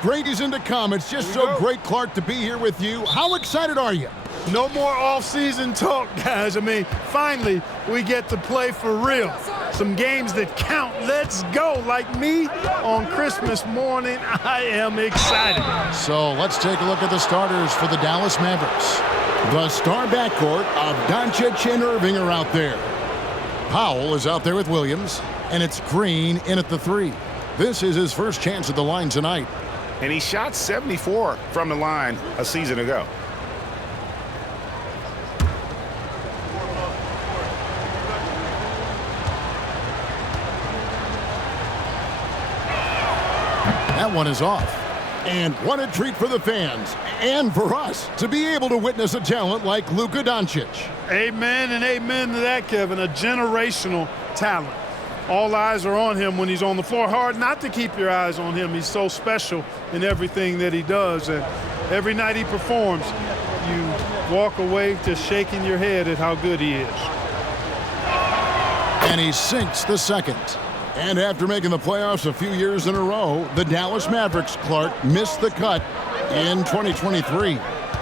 Great is into comments. Just so great, Clark, to be here with you. How excited are you? No more off-season talk, guys. I mean, finally, we get to play for real. Some games that count. Let's go. Like me on Christmas morning, I am excited. So let's take a look at the starters for the Dallas Mavericks. The star backcourt of Doncic and Irving are out there. Powell is out there with Williams, and it's Green in at the 3. This is his first chance at the line tonight. And he shot 74 from the line a season ago. That one is off. And what a treat for the fans and for us to be able to witness a talent like Luka Doncic. Amen and amen to that, Kevin. A generational talent. All eyes are on him when he's on the floor. Hard not to keep your eyes on him. He's so special in everything that he does. And every night he performs, you walk away just shaking your head at how good he is. And he sinks the second. And after making the playoffs a few years in a row, the Dallas Mavericks, Clark, missed the cut in 2023.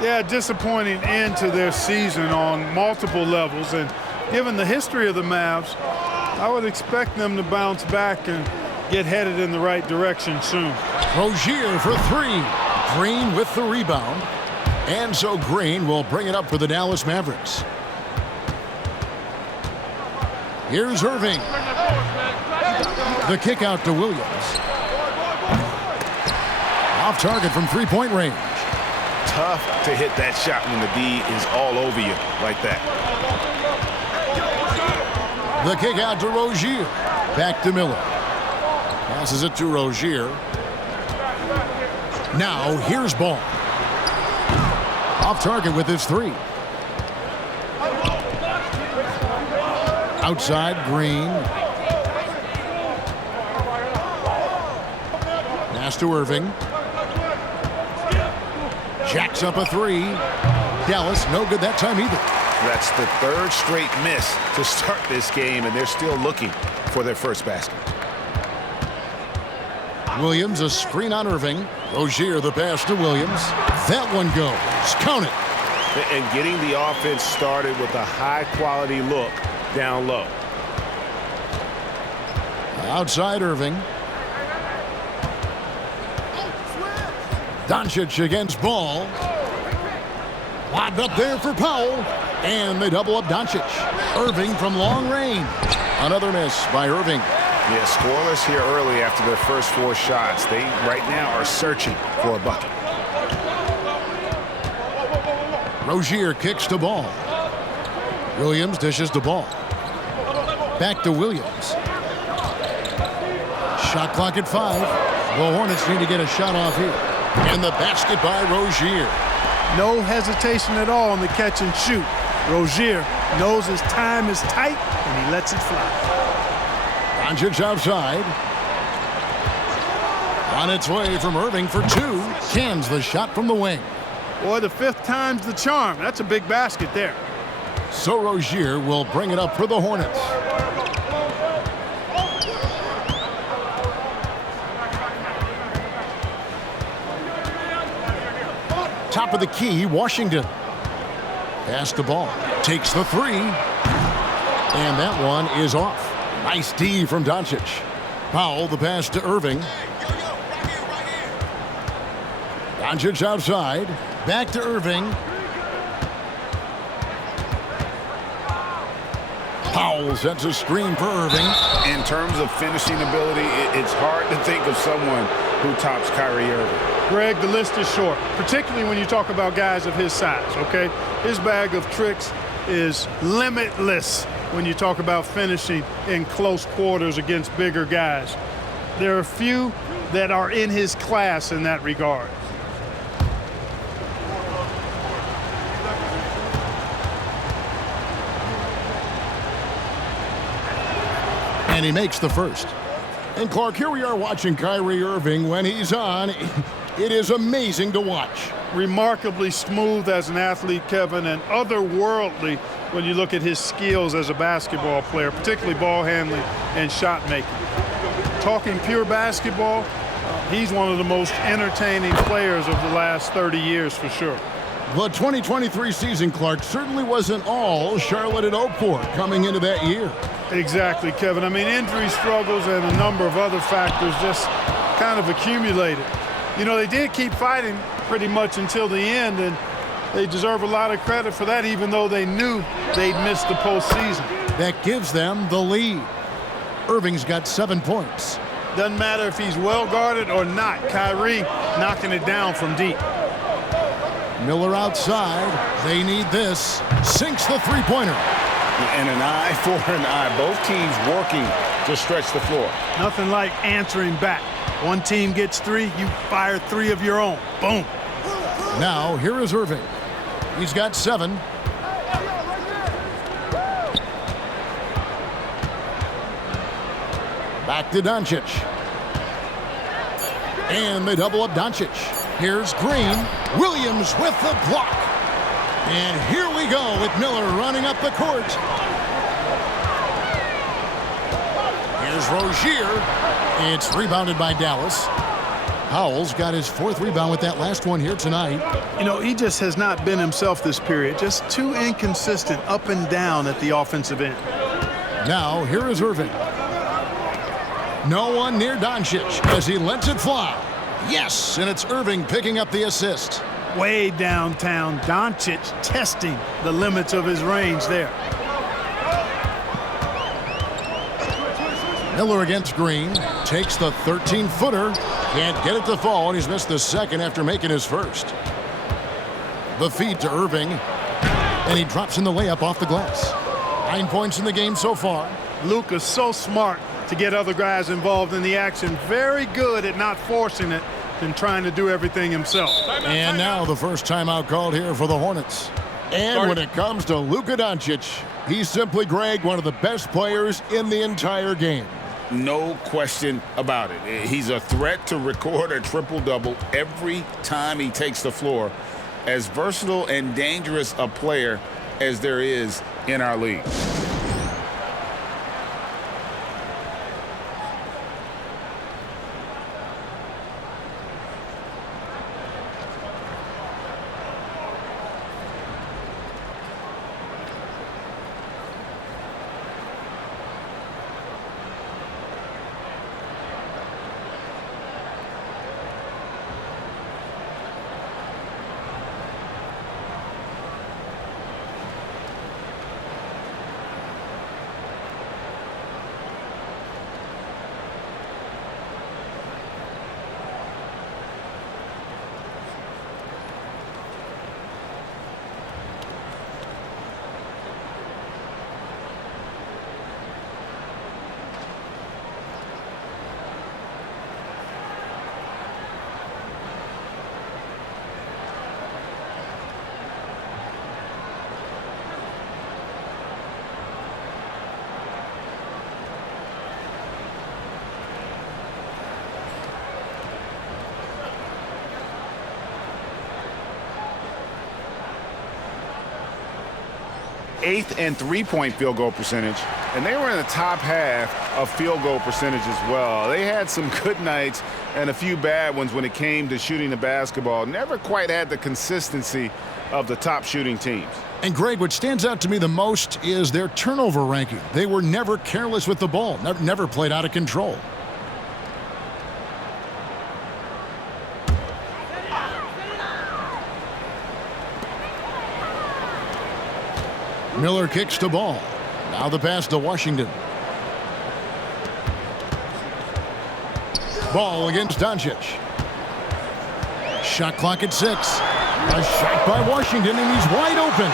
Yeah, disappointing end to their season on multiple levels. And given the history of the Mavs, I would expect them to bounce back and get headed in the right direction soon. Rozier for 3. Green with the rebound. And so Green will bring it up for the Dallas Mavericks. Here's Irving. The kick out to Williams. Off target from three-point range. Tough to hit that shot when the D is all over you like that. The kick out to Rozier. Back to Miller. Passes it to Rozier. Now here's Ball. Off target with his 3. Outside, Green. Pass to Irving. Jacks up a 3. Dallas, no good that time either. That's the 3rd straight miss to start this game, and they're still looking for their first basket. Williams, a screen on Irving. Rozier, the pass to Williams. That one goes. Count it. And getting the offense started with a high-quality look down low. Outside Irving. Doncic against Ball. Lobbed up there for Powell. And they double up Doncic. Irving from long range. Another miss by Irving. Yeah, scoreless here early after their first 4 shots. They right now are searching for a bucket. Rozier kicks to Ball. Williams dishes to Ball. Back to Williams. Shot clock at 5. The Hornets need to get a shot off here. And the basket by Rozier. No hesitation at all on the catch and shoot. Rozier knows his time is tight, and he lets it fly. Doncic outside. On its way from Irving for 2. Cans the shot from the wing. Boy, the 5th time's the charm. That's a big basket there. So Rozier will bring it up for the Hornets. Top of the key, Washington. Pass the ball. Takes the 3. And that one is off. Nice D from Doncic. Powell, the pass to Irving. Doncic outside. Back to Irving. Powell sets a screen for Irving. In terms of finishing ability, it's hard to think of someone who tops Kyrie Irving. Greg, the list is short, particularly when you talk about guys of his size, okay? His bag of tricks is limitless when you talk about finishing in close quarters against bigger guys. There are few that are in his class in that regard. And he makes the first. And Clark, here we are watching Kyrie Irving. When he's on, it is amazing to watch. Remarkably smooth as an athlete, Kevin, and otherworldly when you look at his skills as a basketball player, particularly ball handling and shot making. Talking pure basketball, He's one of the most entertaining players of the last 30 years for sure. The 2023 season, Clark, certainly wasn't all Charlotte had hoped for coming into that year. Exactly, Kevin. I mean, injury struggles and a number of other factors just kind of accumulated. You know, they did keep fighting pretty much until the end, and they deserve a lot of credit for that, even though they knew they'd missed the postseason. That gives them the lead. Irving's got 7 points. Doesn't matter if he's well guarded or not. Kyrie knocking it down from deep. Miller outside. They need this. Sinks the three-pointer. And an eye for an eye. Both teams working to stretch the floor. Nothing like answering back. One team gets 3, you fire 3 of your own. Boom. Now, here is Irving. He's got 7. Back to Doncic. And they double up Doncic. Here's Green. Williams with the block. And here we go with Miller running up the court. Here's Rozier. It's rebounded by Dallas. Powell's got his 4th rebound with that last one here tonight. You know, he just has not been himself this period. Just too inconsistent up and down at the offensive end. Now, here is Irving. No one near Doncic as he lets it fly. Yes, and it's Irving picking up the assist. Way downtown, Doncic testing the limits of his range there. Miller against Green. Takes the 13-footer. Can't get it to fall, and he's missed the second after making his first. The feed to Irving. And he drops in the layup off the glass. 9 points in the game so far. Luka's so smart to get other guys involved in the action. Very good at not forcing it and trying to do everything himself. And now the first timeout called here for the Hornets. And when it comes to Luka Doncic, he's simply, Greg, one of the best players in the entire game. No question about it. He's a threat to record a triple-double every time he takes the floor. As versatile and dangerous a player as there is in our league. Eighth and three-point field goal percentage, and they were in the top half of field goal percentage as well. They had some good nights and a few bad ones when it came to shooting the basketball. Never quite had the consistency of the top shooting teams. And Greg, what stands out to me the most is their turnover ranking. They were never careless with the ball, never played out of control. Miller kicks the ball. Now the pass to Washington. Ball against Doncic. Shot clock at 6. A shot by Washington, and he's wide open.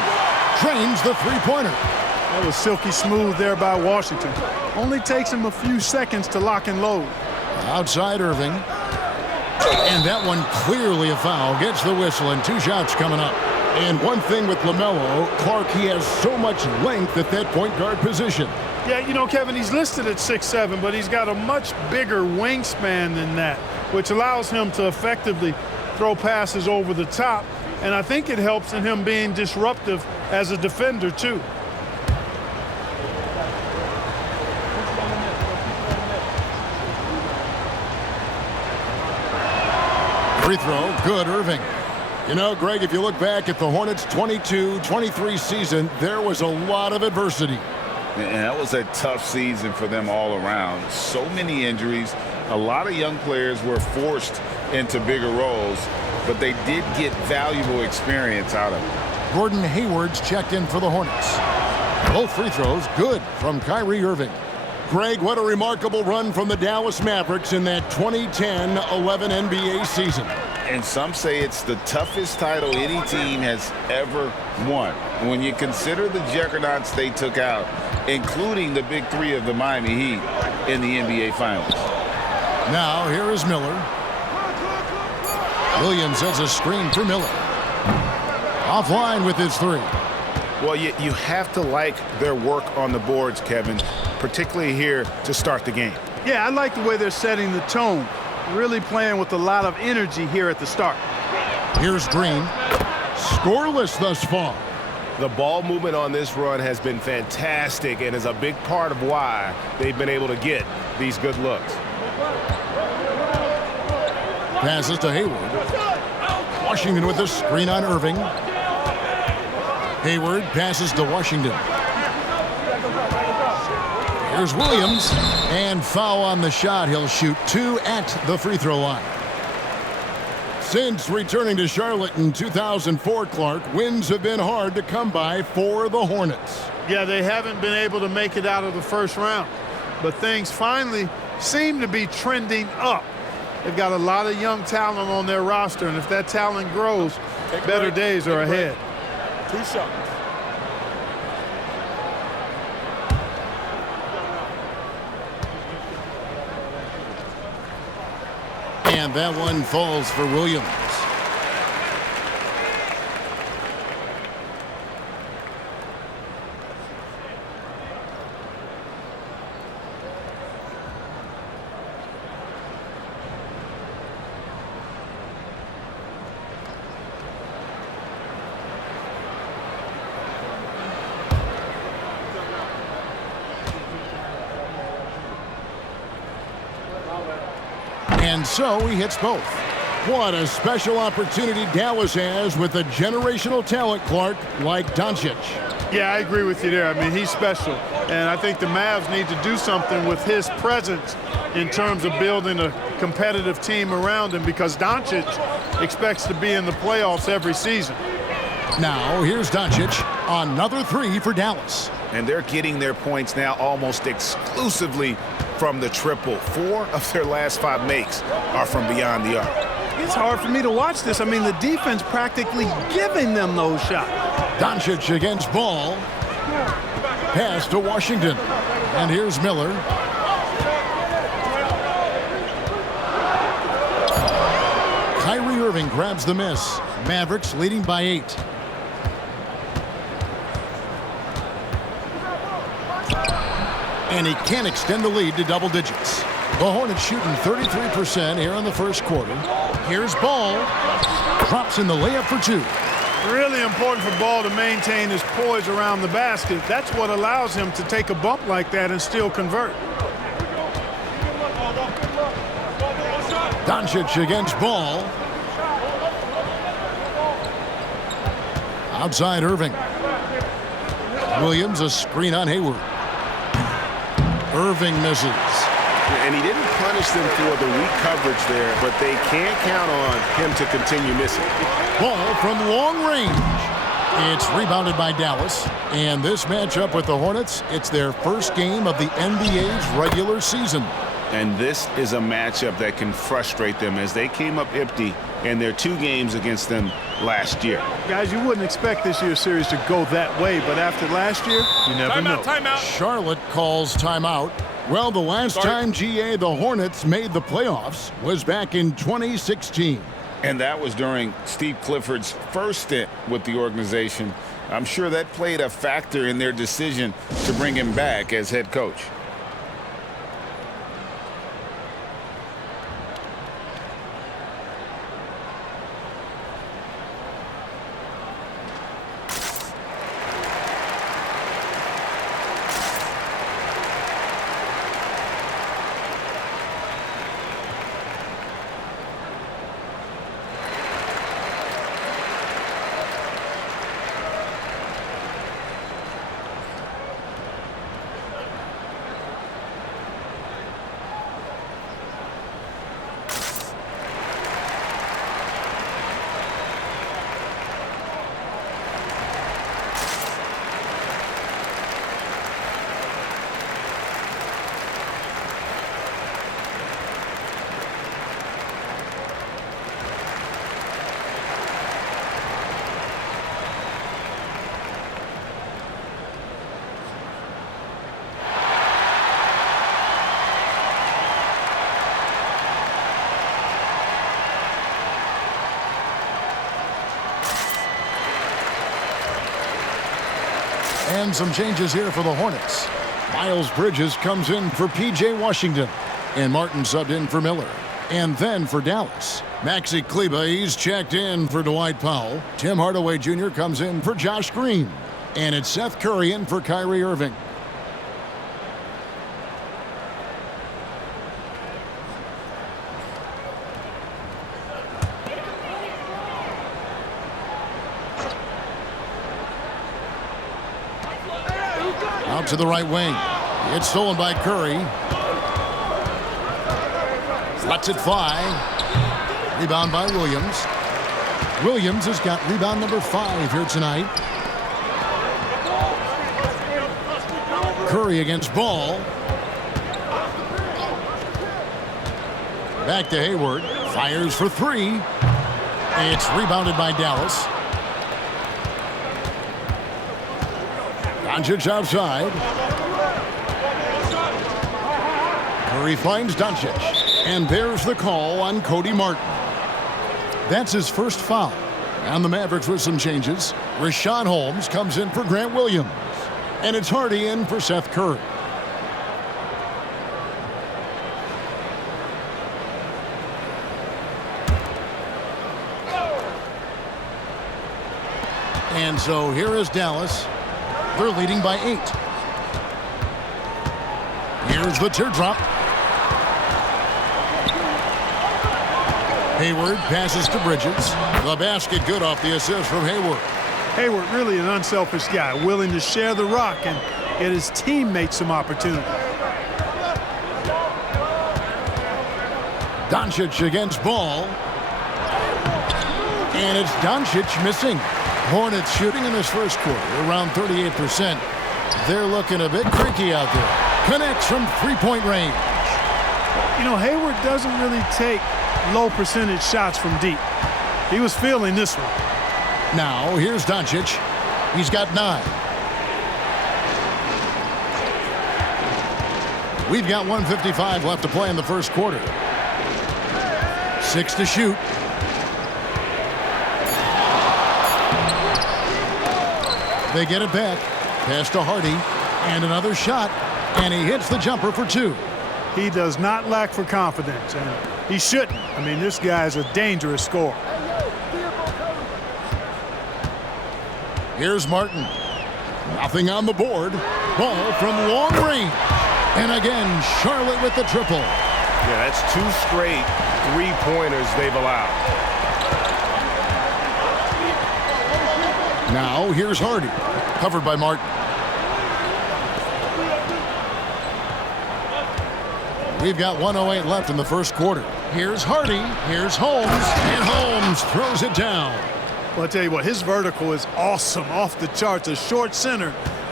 Drains the three-pointer. That was silky smooth there by Washington. Only takes him a few seconds to lock and load. Outside Irving. And that one clearly a foul. Gets the whistle, and 2 shots coming up. And one thing with LaMelo, Clark, he has so much length at that point guard position. Yeah, you know, Kevin, he's listed at 6'7", but he's got a much bigger wingspan than that, which allows him to effectively throw passes over the top. And I think it helps in him being disruptive as a defender, too. Free throw, good, Irving. You know, Greg, if you look back at the Hornets' 22-23 season, there was a lot of adversity. And that was a tough season for them all around. So many injuries. A lot of young players were forced into bigger roles, but they did get valuable experience out of it. Gordon Hayward's checked in for the Hornets. Both free throws good from Kyrie Irving. Greg, what a remarkable run from the Dallas Mavericks in that 2010-11 NBA season. And some say it's the toughest title any team has ever won. When you consider the juggernauts they took out, including the big three of the Miami Heat in the NBA Finals. Now, here is Miller. Williams has a screen for Miller. Offline with his three. Well, you have to like their work on the boards, Kevin, particularly here to start the game. Yeah, I like the way they're setting the tone. Really playing with a lot of energy here at the start. Here's Green. Scoreless thus far. The ball movement on this run has been fantastic and is a big part of why they've been able to get these good looks. Passes to Hayward. Washington with a screen on Irving. Hayward passes to Washington. Here's Williams, and foul on the shot. He'll shoot 2 at the free throw line. Since returning to Charlotte in 2004, Clark, wins have been hard to come by for the Hornets. Yeah, they haven't been able to make it out of the first round, but things finally seem to be trending up. They've got a lot of young talent on their roster, and if that talent grows, better days are ahead. 2 shots. And that one falls for Williams. And so he hits both. What a special opportunity Dallas has with a generational talent, Clark, like Doncic. Yeah, I agree with you there. I mean, he's special. And I think the Mavs need to do something with his presence in terms of building a competitive team around him, because Doncic expects to be in the playoffs every season. Now, here's Doncic. Another three for Dallas. And they're getting their points now almost exclusively from the triple. 4 of their last 5 makes are from beyond the arc. It's hard for me to watch this. I mean, the defense practically giving them those shots. Doncic against Ball. Pass to Washington. And here's Miller. Kyrie Irving grabs the miss. Mavericks leading by 8. And he can't extend the lead to double digits. The Hornets shooting 33% here in the first quarter. Here's Ball. Drops in the layup for 2. Really important for Ball to maintain his poise around the basket. That's what allows him to take a bump like that and still convert. Doncic against Ball. Outside Irving. Williams, a screen on Hayward. Irving misses. And he didn't punish them for the weak coverage there, but they can't count on him to continue missing. Ball from long range. It's rebounded by Dallas. And this matchup with the Hornets, it's their first game of the NBA's regular season. And this is a matchup that can frustrate them, as they came up empty in their 2 games against them last year. Guys, you wouldn't expect this year's series to go that way, but after last year, you never know. Timeout. Charlotte calls timeout. Well, the last time GA the Hornets made the playoffs was back in 2016. And that was during Steve Clifford's first stint with the organization. I'm sure that played a factor in their decision to bring him back as head coach. And some changes here for the Hornets. Miles Bridges comes in for P.J. Washington. And Martin subbed in for Miller. And then for Dallas, Maxi Kleber, he's checked in for Dwight Powell. Tim Hardaway Jr. comes in for Josh Green. And it's Seth Curry in for Kyrie Irving. Out to the right wing. It's stolen by Curry. Lets it fly. Rebound by Williams. Williams has got rebound number 5 here tonight. Curry against Ball. Back to Hayward. Fires for 3. It's rebounded by Dallas. Doncic outside. Curry finds Doncic. And there's the call on Cody Martin. That's his first foul. And the Mavericks with some changes. Rashawn Holmes comes in for Grant Williams. And it's Hardy in for Seth Curry. And so here is Dallas. They're leading by 8. Here's the teardrop. Hayward passes to Bridges. The basket good off the assist from Hayward. Hayward really an unselfish guy, willing to share the rock and get his teammates some opportunity. Doncic against Ball. And it's Doncic missing. Hornets shooting in this first quarter around 38%. They're looking a bit creaky out there. Connects from three-point range. You know, Hayward doesn't really take low percentage shots from deep. He was feeling this one. Now, here's Doncic. He's got 9. We've got 1:55 left to play in the first quarter. 6 to shoot. They get it back. Pass to Hardy. And another shot. And he hits the jumper for 2. He does not lack for confidence, and he shouldn't. I mean, this guy is a dangerous scorer. Here's Martin. Nothing on the board. Ball from long range. And again, Charlotte with the triple. Yeah, that's 2 straight three-pointers they've allowed. Now, here's Hardy. Covered by Martin. We've got 1:08 left in the first quarter. Here's Hardy. Here's Holmes. And Holmes throws it down. Well, I'll tell you what, his vertical is awesome, off the charts. A short center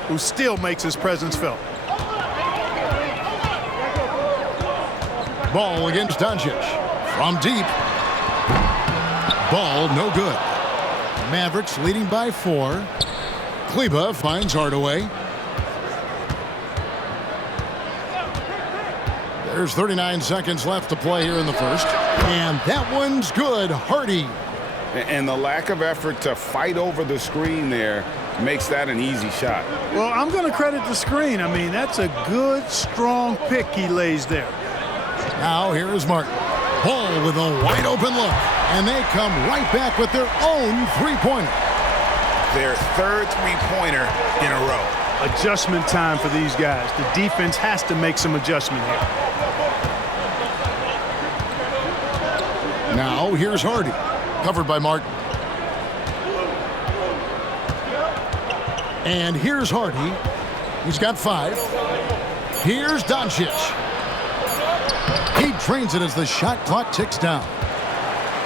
who still makes his presence felt. Ball against Doncic. From deep. Ball no good. Mavericks leading by 4. Kleber finds Hardaway. There's 39 seconds left to play here in the first. And that one's good. Hardy. And the lack of effort to fight over the screen there makes that an easy shot. Well, I'm going to credit the screen. I mean, that's a good, strong pick he lays there. Now here is Martin. Ball with a wide open look. And they come right back with their own three-pointer. Their 3rd three-pointer in a row. Adjustment time for these guys. The defense has to make some adjustment here. Now here's Hardy. Covered by Martin. And here's Hardy. He's got 5. Here's Doncic. He drains it as the shot clock ticks down.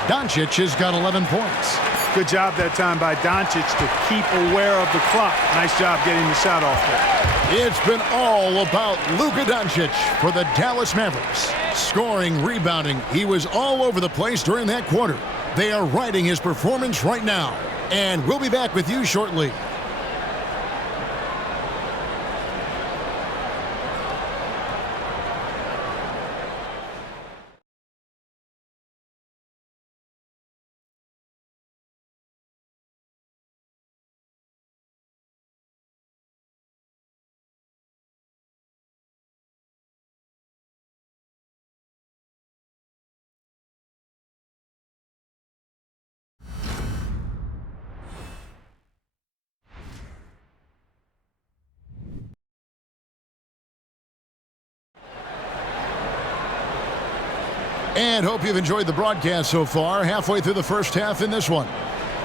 Doncic has got 11 points. Good job that time by Doncic to keep aware of the clock. Nice job getting the shot off there. It's been all about Luka Doncic for the Dallas Mavericks. Scoring, rebounding, he was all over the place during that quarter. They are riding his performance right now. And we'll be back with you shortly. And hope you've enjoyed the broadcast so far, halfway through the first half in this one.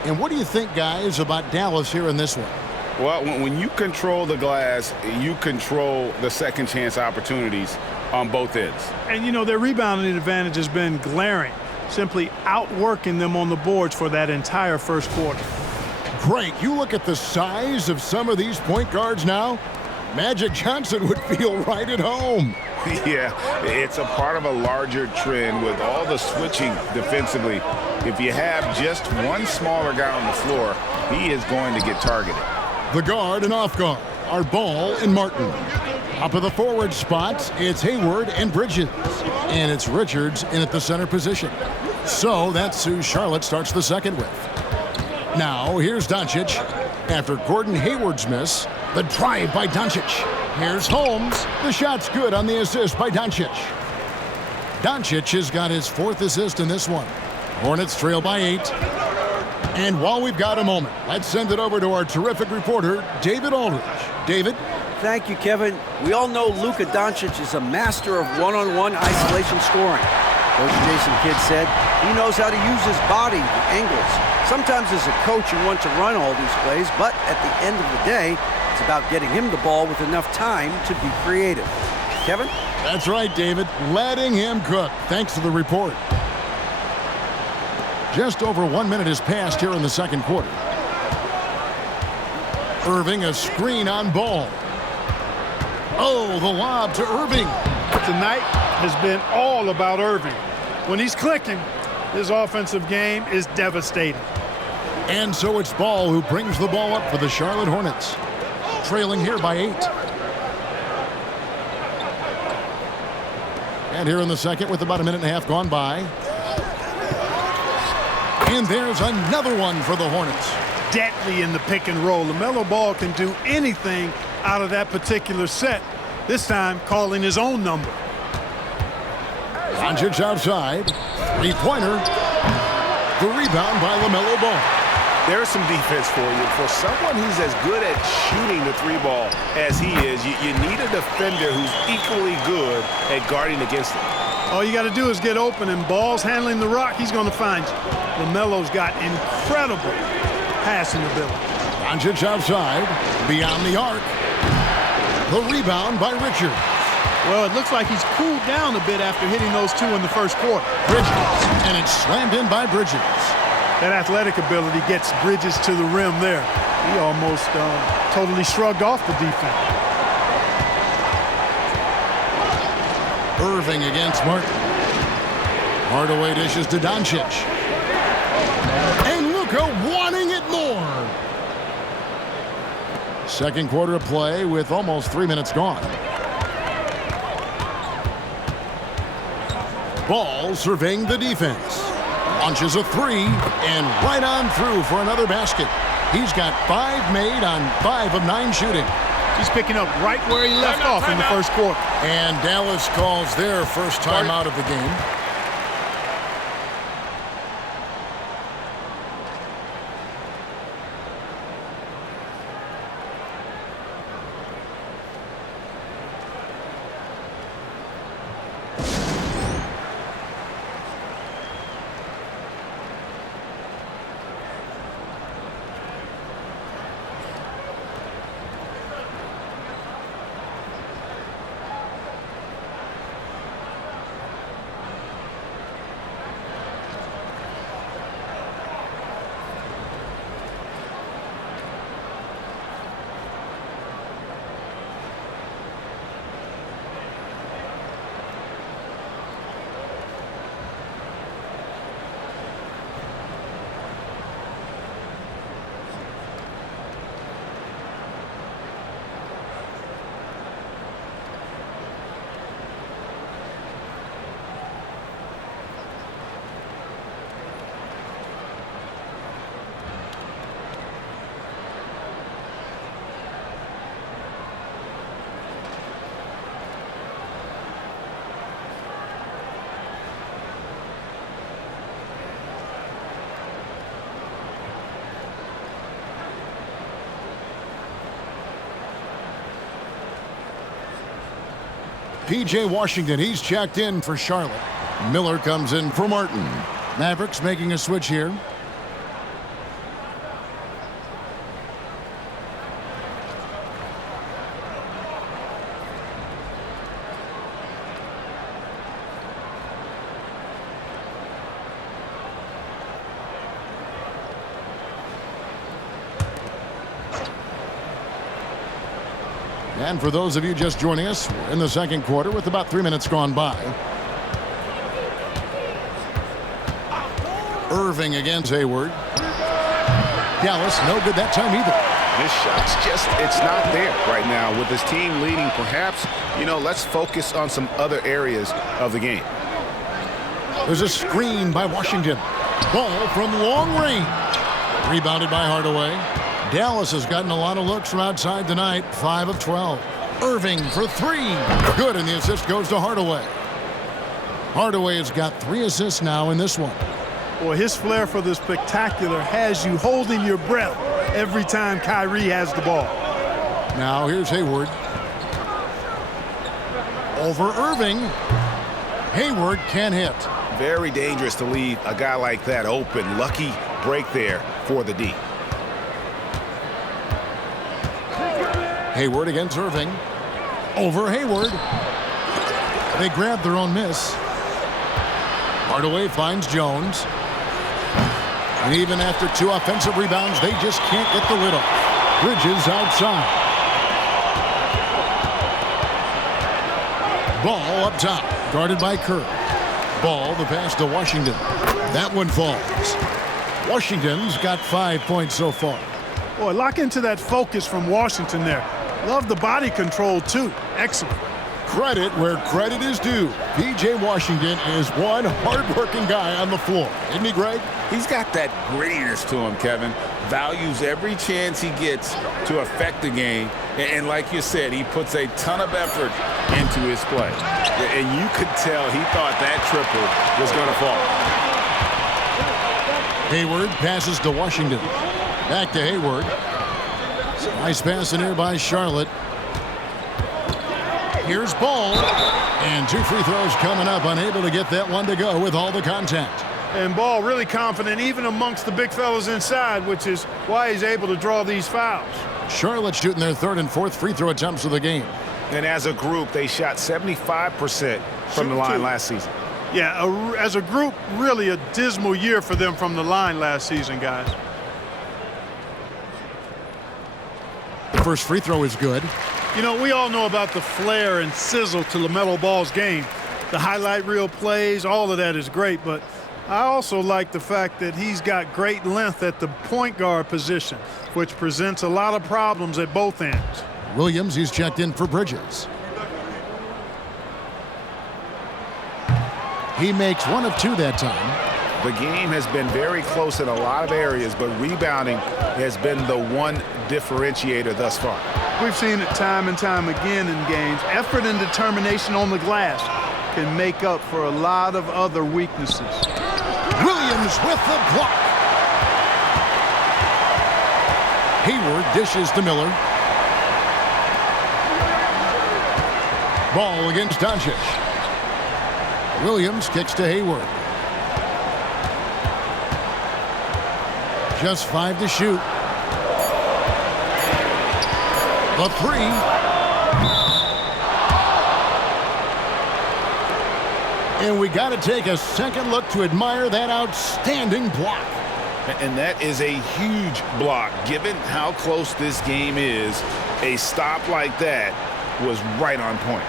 And what do you think, guys, about Dallas here in this one? Well, when you control the glass, you control the second chance opportunities on both ends. And, you know, their rebounding advantage has been glaring, simply outworking them on the boards for that entire first quarter. Great. You look at the size of some of these point guards now. Magic Johnson would feel right at home. Yeah, it's a part of a larger trend with all the switching defensively. If you have just one smaller guy on the floor, he is going to get targeted. The guard and off guard are Ball and Martin. Up of the forward spots, it's Hayward and Bridges. And it's Richards in at the center position. So that's who Charlotte starts the second with. Now, here's Doncic. After Gordon Hayward's miss, the drive by Doncic. Here's Holmes. The shot's good on the assist by Doncic. Doncic has got his 4th assist in this one. Hornets trail by 8. And while we've got a moment, let's send it over to our terrific reporter, David Aldridge. David? Thank you, Kevin. We all know Luka Doncic is a master of one-on-one isolation scoring. Coach Jason Kidd said he knows how to use his body, the angles. Sometimes as a coach you want to run all these plays, but at the end of the day, it's about getting him the ball with enough time to be creative. Kevin? That's right, David. Letting him cook. Thanks to the report. Just over 1 minute has passed here in the second quarter. Irving, a screen on Ball. Oh, the lob to Irving. Tonight has been all about Irving. When he's clicking, his offensive game is devastating. And so it's Ball who brings the ball up for the Charlotte Hornets. Trailing here by 8. And here in the second with about a minute and a half gone by. And there's another one for the Hornets. Deadly in the pick and roll. LaMelo Ball can do anything out of that particular set. This time calling his own number. Doncic outside. Three-pointer. The rebound by LaMelo Ball. There's some defense for you. For someone who's as good at shooting the 3-ball as he is, you need a defender who's equally good at guarding against it. All you got to do is get open, and Ball's handling the rock. He's going to find you. LaMelo's got incredible passing ability. Doncic outside. Beyond the arc. The rebound by Richards. Well, it looks like he's cooled down a bit after hitting those 2 in the first quarter. Bridges. And it's slammed in by Bridges. That athletic ability gets Bridges to the rim there. He almost totally shrugged off the defense. Irving against Martin. Hardaway dishes to Doncic. And Luka wanting it more. Second quarter of play with almost 3 minutes gone. Ball surveying the defense. Launches a 3 and right on through for another basket. He's got 5 made on 5 of 9 shooting. He's picking up right where he left off in the first quarter. And Dallas calls their first time out of the game. P.J. Washington, he's checked in for Charlotte. Miller comes in for Martin. Mavericks making a switch here. And for those of you just joining us, we're in the second quarter with about 3 minutes gone by. Irving against Hayward. Dallas, no good that time either. His shot's it's not there right now. With his team leading, perhaps, let's focus on some other areas of the game. There's a screen by Washington. Ball from long range. Rebounded by Hardaway. Dallas has gotten a lot of looks from outside tonight, 5 of 12. Irving for 3. Good, and the assist goes to Hardaway. Hardaway has got 3 assists now in this one. Well, his flair for the spectacular has you holding your breath every time Kyrie has the ball. Now here's Hayward. Over Irving. Hayward can't hit. Very dangerous to leave a guy like that open. Lucky break there for the D. Hayward against Irving. Over Hayward. They grab their own miss. Hardaway finds Jones. And even after 2 offensive rebounds, they just can't get the lid off. Bridges outside. Ball up top. Guarded by Kerr. Ball, the pass to Washington. That one falls. Washington's got 5 points so far. Boy, lock into that focus from Washington there. Love the body control, too. Excellent. Credit where credit is due. P.J. Washington is one hard-working guy on the floor. Isn't he, Greg? He's got that grittiness to him, Kevin. Values every chance he gets to affect the game. And like you said, he puts a ton of effort into his play. And you could tell he thought that triple was going to fall. Hayward passes to Washington. Back to Hayward. Nice pass in here by Charlotte. Here's Ball. And 2 free throws coming up. Unable to get that one to go with all the contact. And Ball really confident even amongst the big fellas inside, which is why he's able to draw these fouls. Charlotte shooting their 3rd and 4th free throw attempts of the game. And as a group, they shot 75% from the line last season. Yeah, as a group, really a dismal year for them from the line last season, guys. The first free throw is good. We all know about the flair and sizzle to LaMelo Ball's game. The highlight reel plays, all of that is great, but I also like the fact that he's got great length at the point guard position, which presents a lot of problems at both ends. Williams, he's checked in for Bridges. He makes 1 of 2 that time. The game has been very close in a lot of areas, but rebounding has been the one differentiator thus far. We've seen it time and time again in games. Effort and determination on the glass can make up for a lot of other weaknesses. Williams with the block. Hayward dishes to Miller. Ball against Doncic. Williams kicks to Hayward. Just 5 to shoot. The 3. And we got to take a second look to admire that outstanding block. And that is a huge block. Given how close this game is, a stop like that was right on point.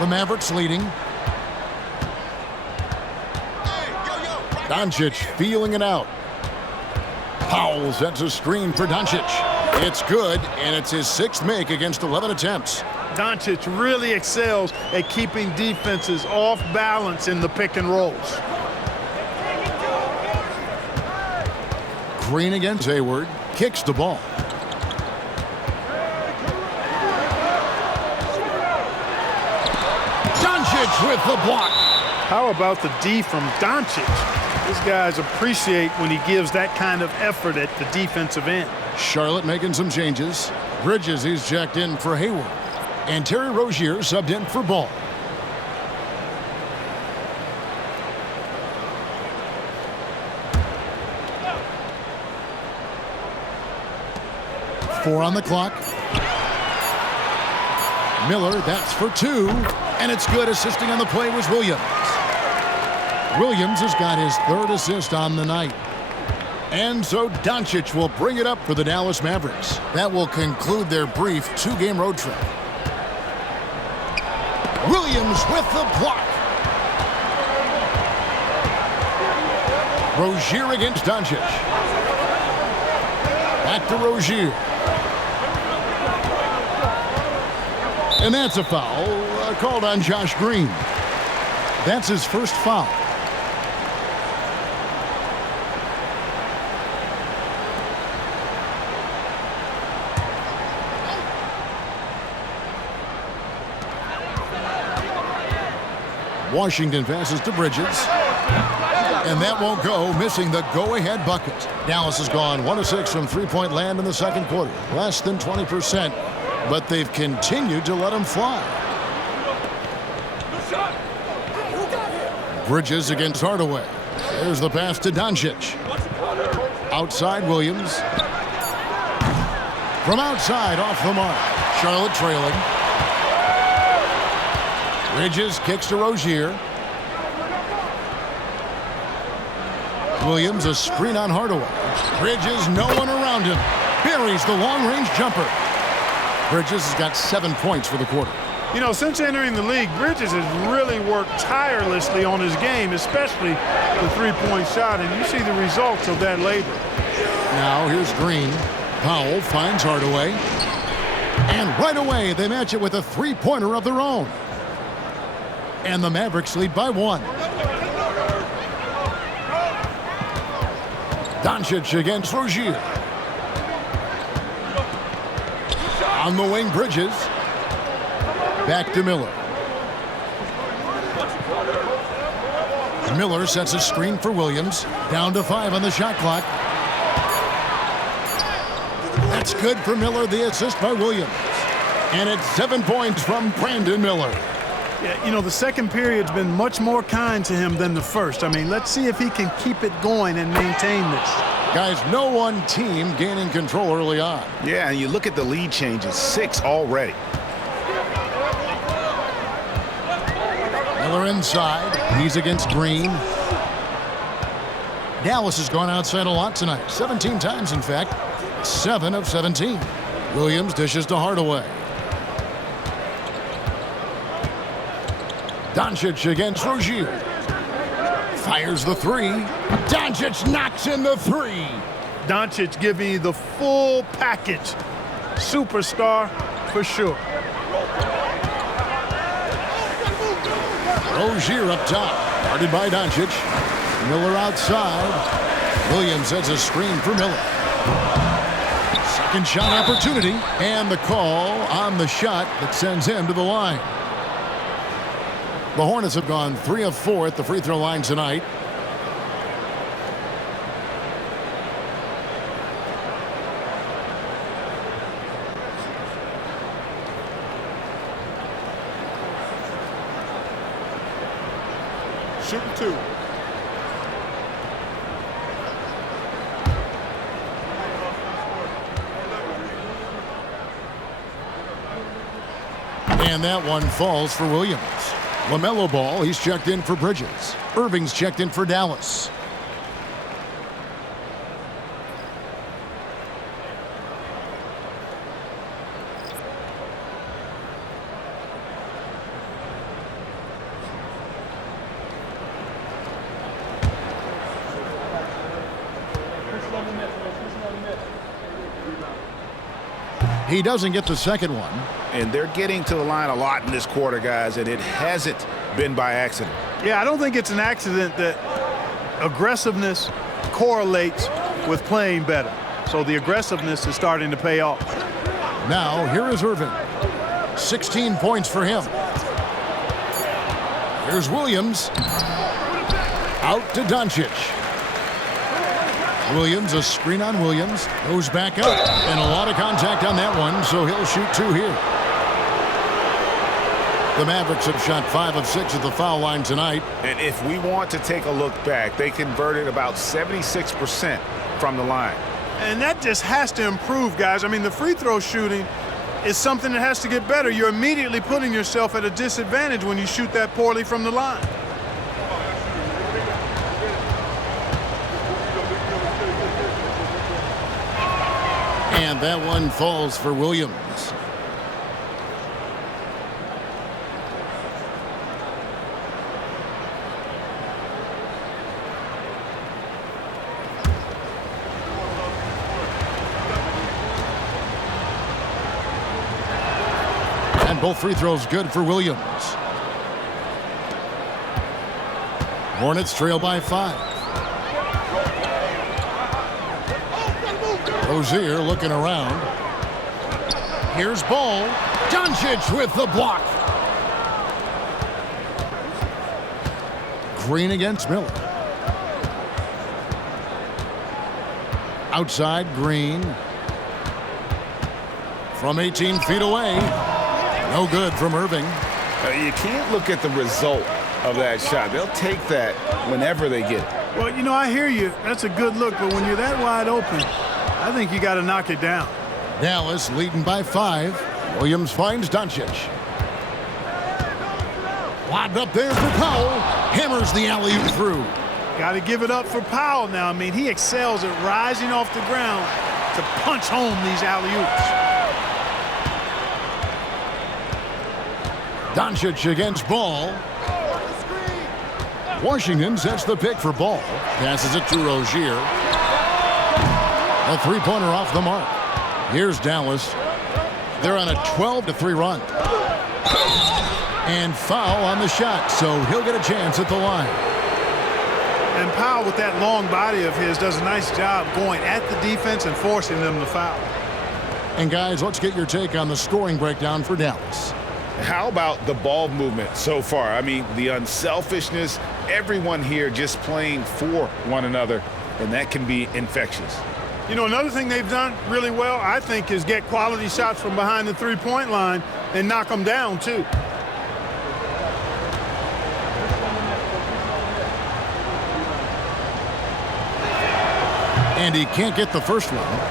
The Mavericks leading. Doncic feeling it out. Powell sets a screen for Doncic. It's good, and it's his 6th make against 11 attempts. Doncic really excels at keeping defenses off balance in the pick and rolls. Green against Hayward. Kicks the ball. Doncic with the block. How about the D from Doncic? These guys appreciate when he gives that kind of effort at the defensive end. Charlotte making some changes. Bridges, he's checked in for Hayward. And Terry Rozier subbed in for Ball. Four on the clock. Miller, that's for two. And it's good. Assisting on the play was Williams. Williams has got his third assist on the night. And so Doncic will bring it up for the Dallas Mavericks. That will conclude their brief two-game road trip. Williams with the block. Rozier against Doncic. Back to Rozier. And that's a foul called on Josh Green. That's his first foul. Washington passes to Bridges. And that won't go, missing the go-ahead bucket. Dallas has gone 1 of 6 from three-point land in the second quarter. Less than 20%, but they've continued to let them fly. Bridges against Hardaway. There's the pass to Doncic. Outside Williams. From outside, off the mark. Charlotte trailing. Bridges kicks to Rozier. Williams, a screen on Hardaway. Bridges, no one around him. Buries the long-range jumper. Bridges has got 7 points for the quarter. You know, since entering the league, Bridges has really worked tirelessly on his game, especially the three-point shot, and you see the results of that labor. Now here's Green. Powell finds Hardaway. And right away, they match it with a three-pointer of their own. And the Mavericks lead by 1. Doncic against Rozier. On the wing, Bridges. Back to Miller. Miller sets a screen for Williams. Down to 5 on the shot clock. That's good for Miller, the assist by Williams. And it's 7 points from Brandon Miller. Yeah, you know, the second period's been much more kind to him than the first. I mean, let's see if he can keep it going and maintain this. Guys, no one team gaining control early on. Yeah, and you look at the lead changes, 6 already. Miller inside. He's against Green. Dallas has gone outside a lot tonight. 17 times, in fact. 7 of 17. Williams dishes to Hardaway. Doncic against Rozier. Fires the three. Doncic knocks in the three. Doncic giving you the full package. Superstar for sure. Rozier up top. Guarded by Doncic. Miller outside. Williams has a screen for Miller. Second shot opportunity. And the call on the shot that sends him to the line. The Hornets have gone 3 of 4 at the free throw line tonight. Shooting 2. And that one falls for Williams. LaMelo Ball, he's checked in for Bridges. Irving's checked in for Dallas. He doesn't get the second one. And they're getting to the line a lot in this quarter, guys, and it hasn't been by accident. Yeah, I don't think it's an accident that aggressiveness correlates with playing better. So the aggressiveness is starting to pay off. Now, here is Irving. 16 points for him. Here's Williams. Out to Doncic. Williams, a screen on Williams. Goes back up. And a lot of contact on that one, so he'll shoot 2 here. The Mavericks have shot 5 of 6 at the foul line tonight. And if we want to take a look back, they converted about 76% from the line. And that just has to improve, guys. I mean, the free throw shooting is something that has to get better. You're immediately putting yourself at a disadvantage when you shoot that poorly from the line. And that one falls for Williams. And both free throws good for Williams. Hornets trail by 5. Rozier looking around. Here's Ball. Doncic with the block. Green against Miller. Outside, Green. From 18 feet away. No good from Irving. You can't look at the result of that shot. They'll take that whenever they get it. Well, you know, I hear you. That's a good look, but when you're that wide open, I think you got to knock it down. Dallas leading by 5. Williams finds Doncic. Lobbed up there for Powell. Hammers the alley-oop through. Got to give it up for Powell now. I mean, he excels at rising off the ground to punch home these alley-oops. Doncic against Ball. Washington sets the pick for Ball. Passes it to Rozier. A three-pointer off the mark. Here's Dallas. They're on a 12-3 run. And foul on the shot, so he'll get a chance at the line. And Powell, with that long body of his, does a nice job going at the defense and forcing them to foul. And guys, let's get your take on the scoring breakdown for Dallas. How about the ball movement so far? I mean, the unselfishness, everyone here just playing for one another, and that can be infectious. You know, another thing they've done really well, I think, is get quality shots from behind the three-point line and knock them down, too. And he can't get the first one.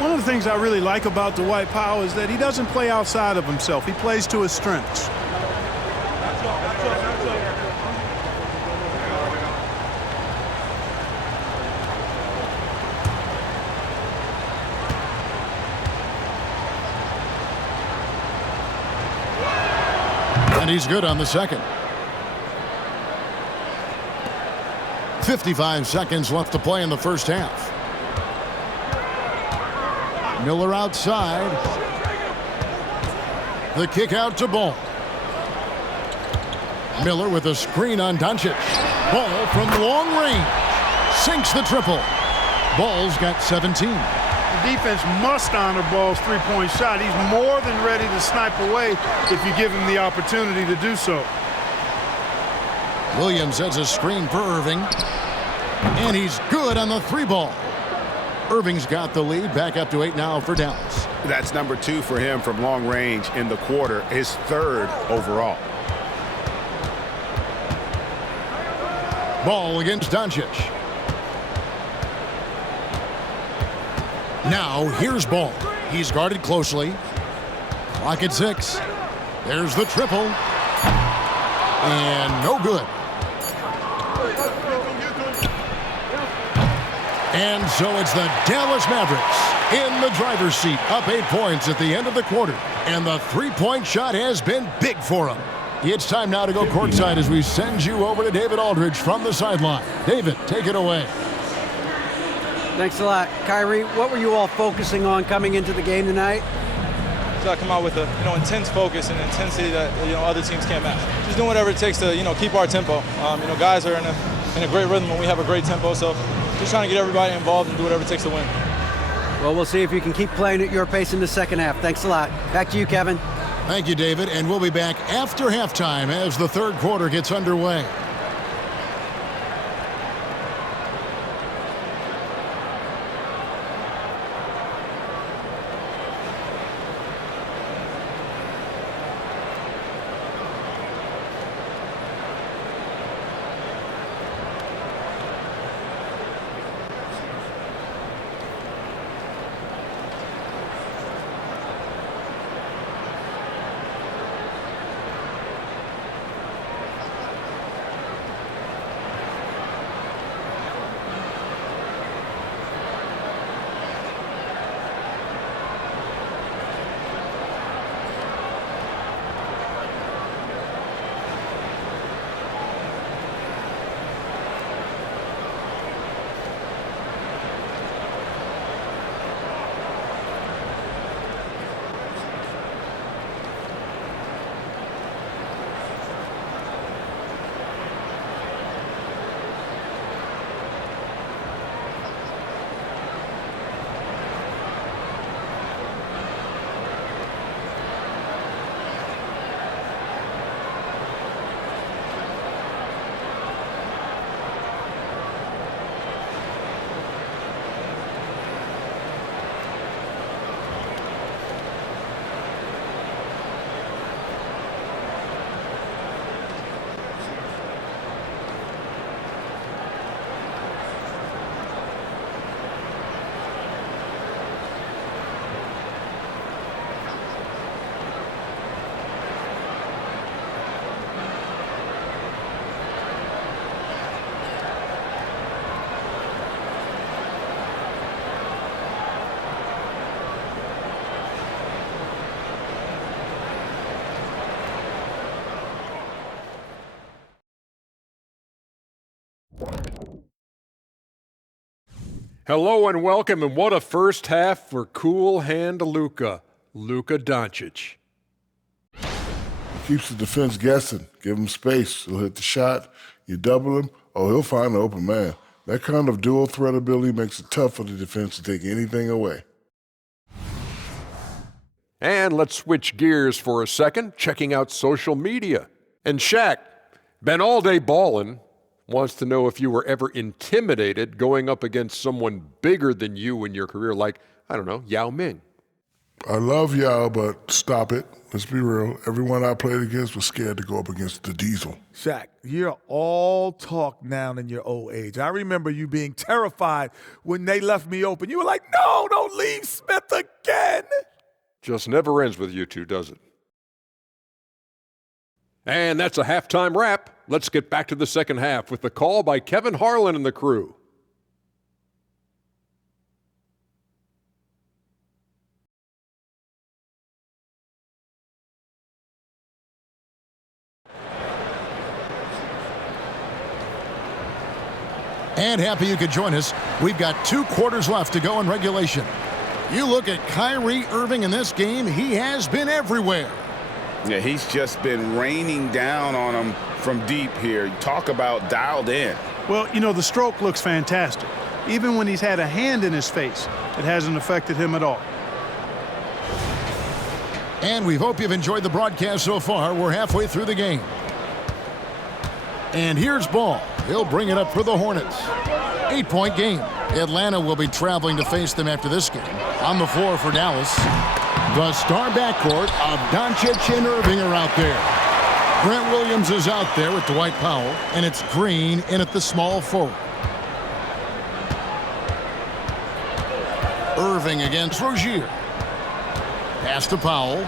One of the things I really like about Dwight Powell is that he doesn't play outside of himself. He plays to his strengths. And he's good on the second. 55 seconds left to play in the first half. Miller outside. The kick out to Ball. Miller with a screen on Doncic. Ball from long range. Sinks the triple. Ball's got 17. The defense must honor Ball's three-point shot. He's more than ready to snipe away if you give him the opportunity to do so. Williams has a screen for Irving. And he's good on the three ball. Irving's got the lead, back up to 8 now for Dallas. That's number 2 for him from long range in the quarter, his 3rd overall. Ball against Doncic. Now here's Ball. He's guarded closely. Clock at 6. There's the triple. And no good. And so it's the Dallas Mavericks in the driver's seat, up 8 points at the end of the quarter. And the three-point shot has been big for them. It's time now to go courtside as we send you over to David Aldridge from the sideline. David, take it away. Thanks a lot. Kyrie, what were you all focusing on coming into the game tonight? So I come out with a intense focus and intensity that other teams can't match. Just doing whatever it takes to keep our tempo. Guys are in a great rhythm when we have a great tempo. So just trying to get everybody involved and do whatever it takes to win. Well, we'll see if you can keep playing at your pace in the second half. Thanks a lot. Back to you, Kevin. Thank you, David. And we'll be back after halftime as the third quarter gets underway. Hello and welcome, and what a first half for cool hand Luka Doncic. Keeps the defense guessing. Give him space. He'll hit the shot. You double him, he'll find an open man. That kind of dual threat ability makes it tough for the defense to take anything away. And let's switch gears for a second, checking out social media. And Shaq, been all day ballin', wants to know if you were ever intimidated going up against someone bigger than you in your career, like, I don't know, Yao Ming. I love Yao, but stop it. Let's be real. Everyone I played against was scared to go up against the Diesel. Shaq, you're all talk now in your old age. I remember you being terrified when they left me open. You were like, no, don't leave Smith again. Just never ends with you two, does it? And that's a halftime wrap. Let's get back to the second half with the call by Kevin Harlan and the crew. And happy you could join us. We've got 2 quarters left to go in regulation. You look at Kyrie Irving in this game, he has been everywhere. Yeah, he's just been raining down on him from deep here. Talk about dialed in. Well, you know, the stroke looks fantastic. Even when he's had a hand in his face, it hasn't affected him at all. And we hope you've enjoyed the broadcast so far. We're halfway through the game. And here's Ball. He'll bring it up for the Hornets. 8-point game. Atlanta will be traveling to face them after this game. On the floor for Dallas, the star backcourt of Doncic and Irving are out there. Grant Williams is out there with Dwight Powell, and it's Green in at the small forward. Irving against Rozier. Pass to Powell.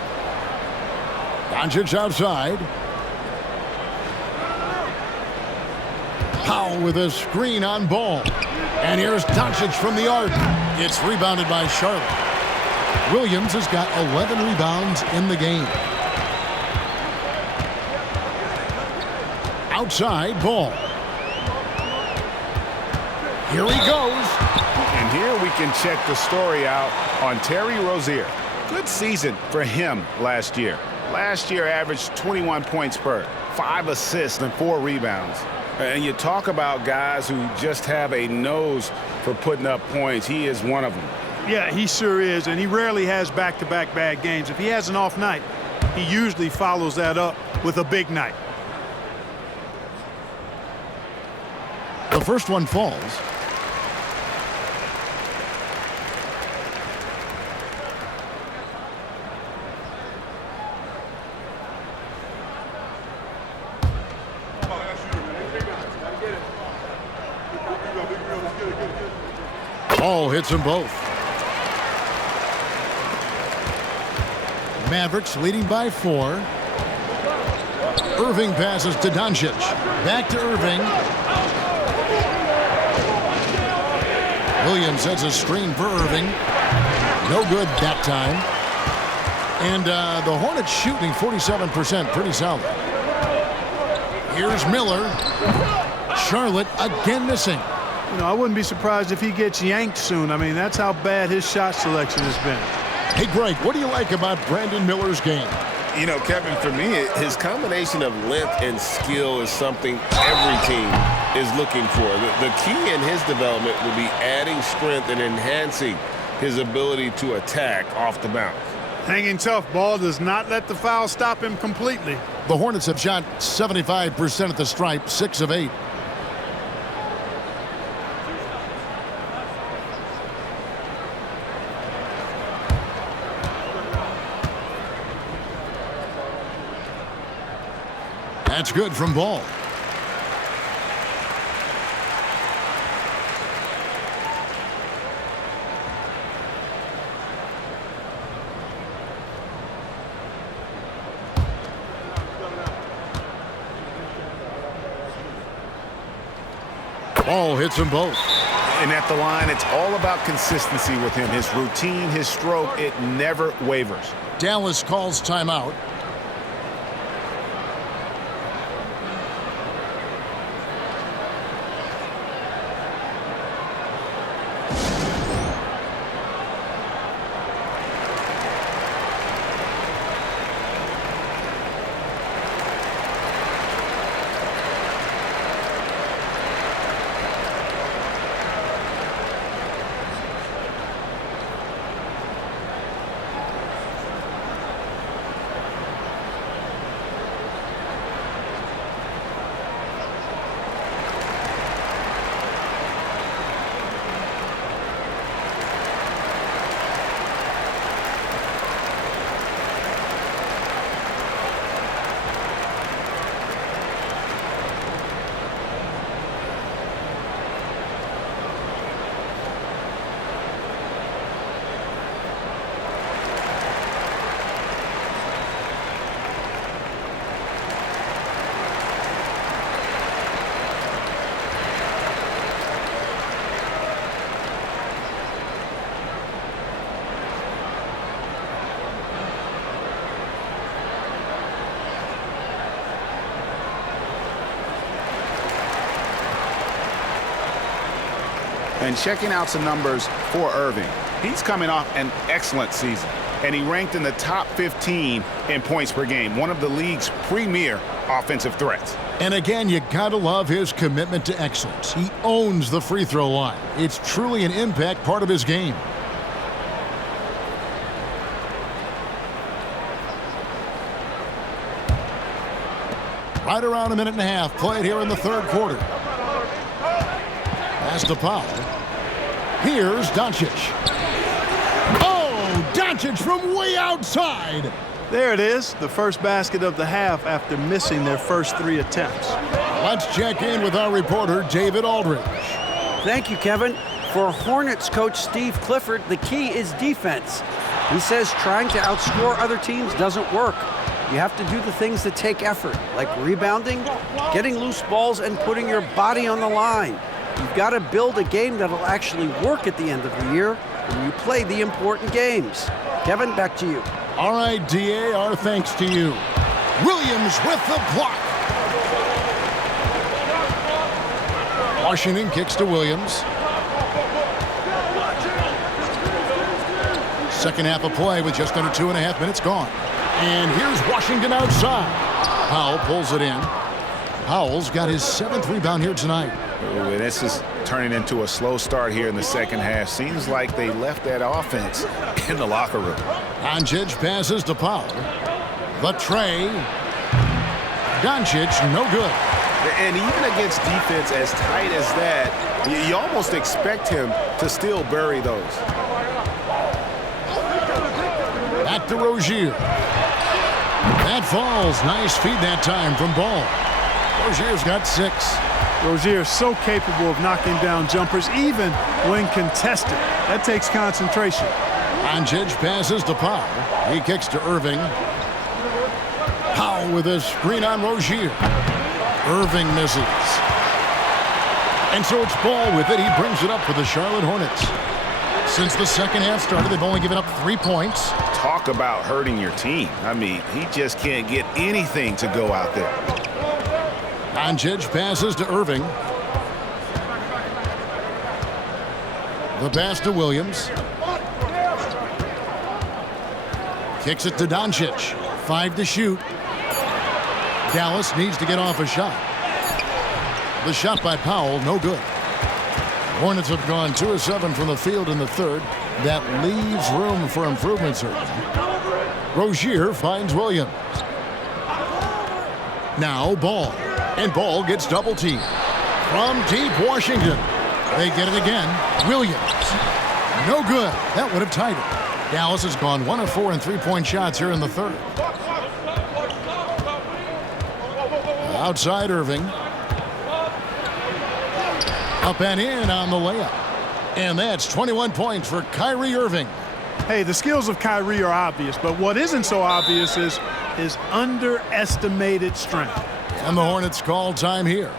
Doncic outside. Powell with a screen on Ball. And here's Doncic from the arc. It's rebounded by Charlotte. Williams has got 11 rebounds in the game. Outside, Ball. Here he goes. And here we can check the story out on Terry Rozier. Good season for him last year. Last year averaged 21 points per, 5 assists and 4 rebounds. And you talk about guys who just have a nose for putting up points. He is one of them. Yeah, he sure is, and he rarely has back-to-back bad games. If he has an off night, he usually follows that up with a big night. The first one falls. Ball hits them both. Mavericks leading by 4. Irving passes to Doncic. Back to Irving. Williams has a screen for Irving. No good that time. And the Hornets shooting 47%, pretty solid. Here's Miller. Charlotte again missing. You know, I wouldn't be surprised if he gets yanked soon. I mean, that's how bad his shot selection has been. Hey, Greg, what do you like about Brandon Miller's game? You know, Kevin, for me, his combination of length and skill is something every team is looking for. The key in his development will be adding strength and enhancing his ability to attack off the bounce. Hanging tough. Ball does not let the foul stop him completely. The Hornets have shot 75% at the stripe, 6 of 8. That's good from Ball. Ball hits them both. And at the line, it's all about consistency with him. His routine, his stroke, it never wavers. Dallas calls timeout. And checking out some numbers for Irving. He's coming off an excellent season, and he ranked in the top 15 in points per game, one of the league's premier offensive threats. And again, you gotta love his commitment to excellence. He owns the free throw line. It's truly an impact part of his game. Right around a minute and a half played here in the third quarter. Pass to Powell. Here's Doncic. Oh, Doncic from way outside. There it is, the first basket of the half after missing their first 3 attempts. Let's check in with our reporter, David Aldridge. Thank you, Kevin. For Hornets coach Steve Clifford, the key is defense. He says trying to outscore other teams doesn't work. You have to do the things that take effort, like rebounding, getting loose balls, and putting your body on the line. You've got to build a game that'll actually work at the end of the year when you play the important games. Kevin, back to you. All right, DA, our thanks to you. Williams with the block. Washington kicks to Williams. Second half of play with just under 2.5 minutes gone. And here's Washington outside. Powell pulls it in. Powell's got his 7th rebound here tonight. Ooh, and this is turning into a slow start here in the second half. Seems like they left that offense in the locker room. Doncic passes to Powell. The tray. Doncic, no good. And even against defense as tight as that, you almost expect him to still bury those. Back to Rozier. That falls. Nice feed that time from Ball. Rozier's got 6. Rozier is so capable of knocking down jumpers, even when contested. That takes concentration. Doncic passes to Powell. He kicks to Irving. Powell with a screen on Rozier. Irving misses. And so it's Ball with it. He brings it up for the Charlotte Hornets. Since the second half started, they've only given up 3 points. Talk about hurting your team. I mean, he just can't get anything to go out there. Doncic passes to Irving. The pass to Williams. Kicks it to Doncic. 5 to shoot. Dallas needs to get off a shot. The shot by Powell, no good. Hornets have gone 2 of 7 from the field in the third. That leaves room for improvement, certainly. Rozier finds Williams. Now Ball. And Ball gets double teamed. From deep Washington. They get it again. Williams. No good. That would have tied it. Dallas has gone 1 of 4 in 3-point shots here in the third. Outside Irving. Up and in on the layup. And that's 21 points for Kyrie Irving. Hey, the skills of Kyrie are obvious, but what isn't so obvious is his underestimated strength. And the Hornets call time here.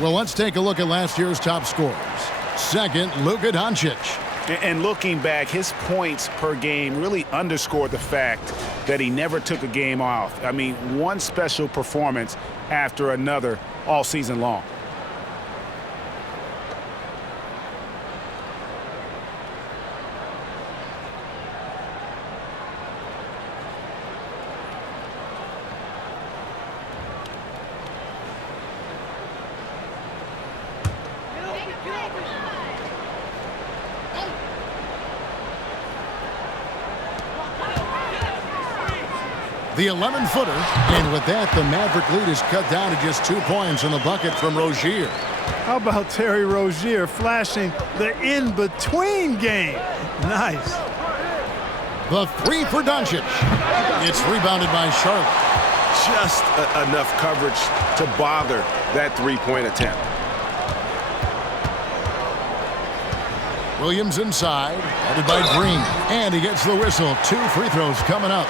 Well, let's take a look at last year's top scorers. Second, Luka Doncic. And looking back, his points per game really underscored the fact that he never took a game off. I mean, one special performance after another all season long. The 11-footer, and with that, the Maverick lead is cut down to just 2 points in the bucket from Rozier. How about Terry Rozier flashing the in-between game? Nice. The three for Doncic. It's rebounded by Charlotte. Just enough coverage to bother that three-point attempt. Williams inside, headed by Green, and he gets the whistle. 2 free throws coming up.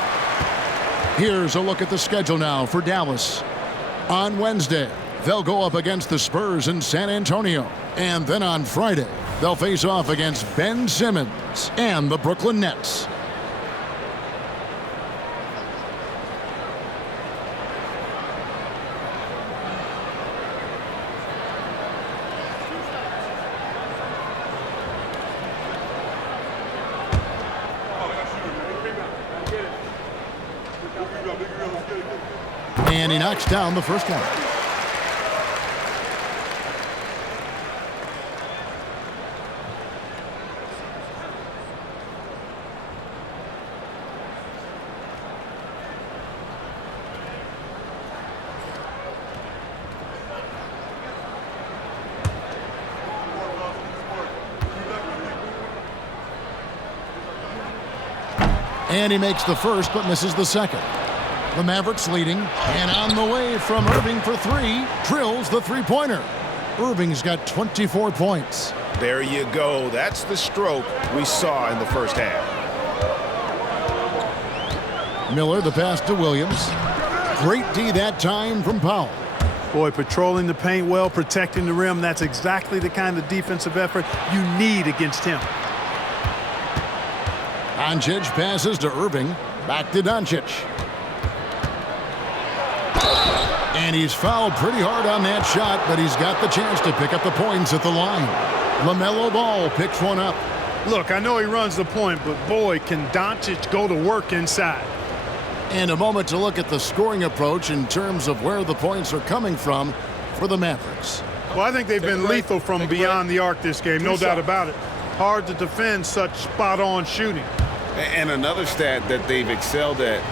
Here's a look at the schedule now for Dallas. On Wednesday, they'll go up against the Spurs in San Antonio. And then on Friday, they'll face off against Ben Simmons and the Brooklyn Nets. And he knocks down the first one. And he makes the first but misses the second. The Mavericks leading, and on the way from Irving for 3, drills the three-pointer. Irving's got 24 points. There you go. That's the stroke we saw in the first half. Miller, the pass to Williams. Great D that time from Powell. Boy, patrolling the paint well, protecting the rim. That's exactly the kind of defensive effort you need against him. Doncic passes to Irving. Back to Doncic. And he's fouled pretty hard on that shot, but he's got the chance to pick up the points at the line. LaMelo Ball picks one up. Look, I know he runs the point, but boy, can Doncic go to work inside. And a moment to look at the scoring approach in terms of where the points are coming from for the Mavericks. Well, I think they've been lethal from beyond the arc this game, no doubt about it. Hard to defend such spot-on shooting. And another stat that they've excelled at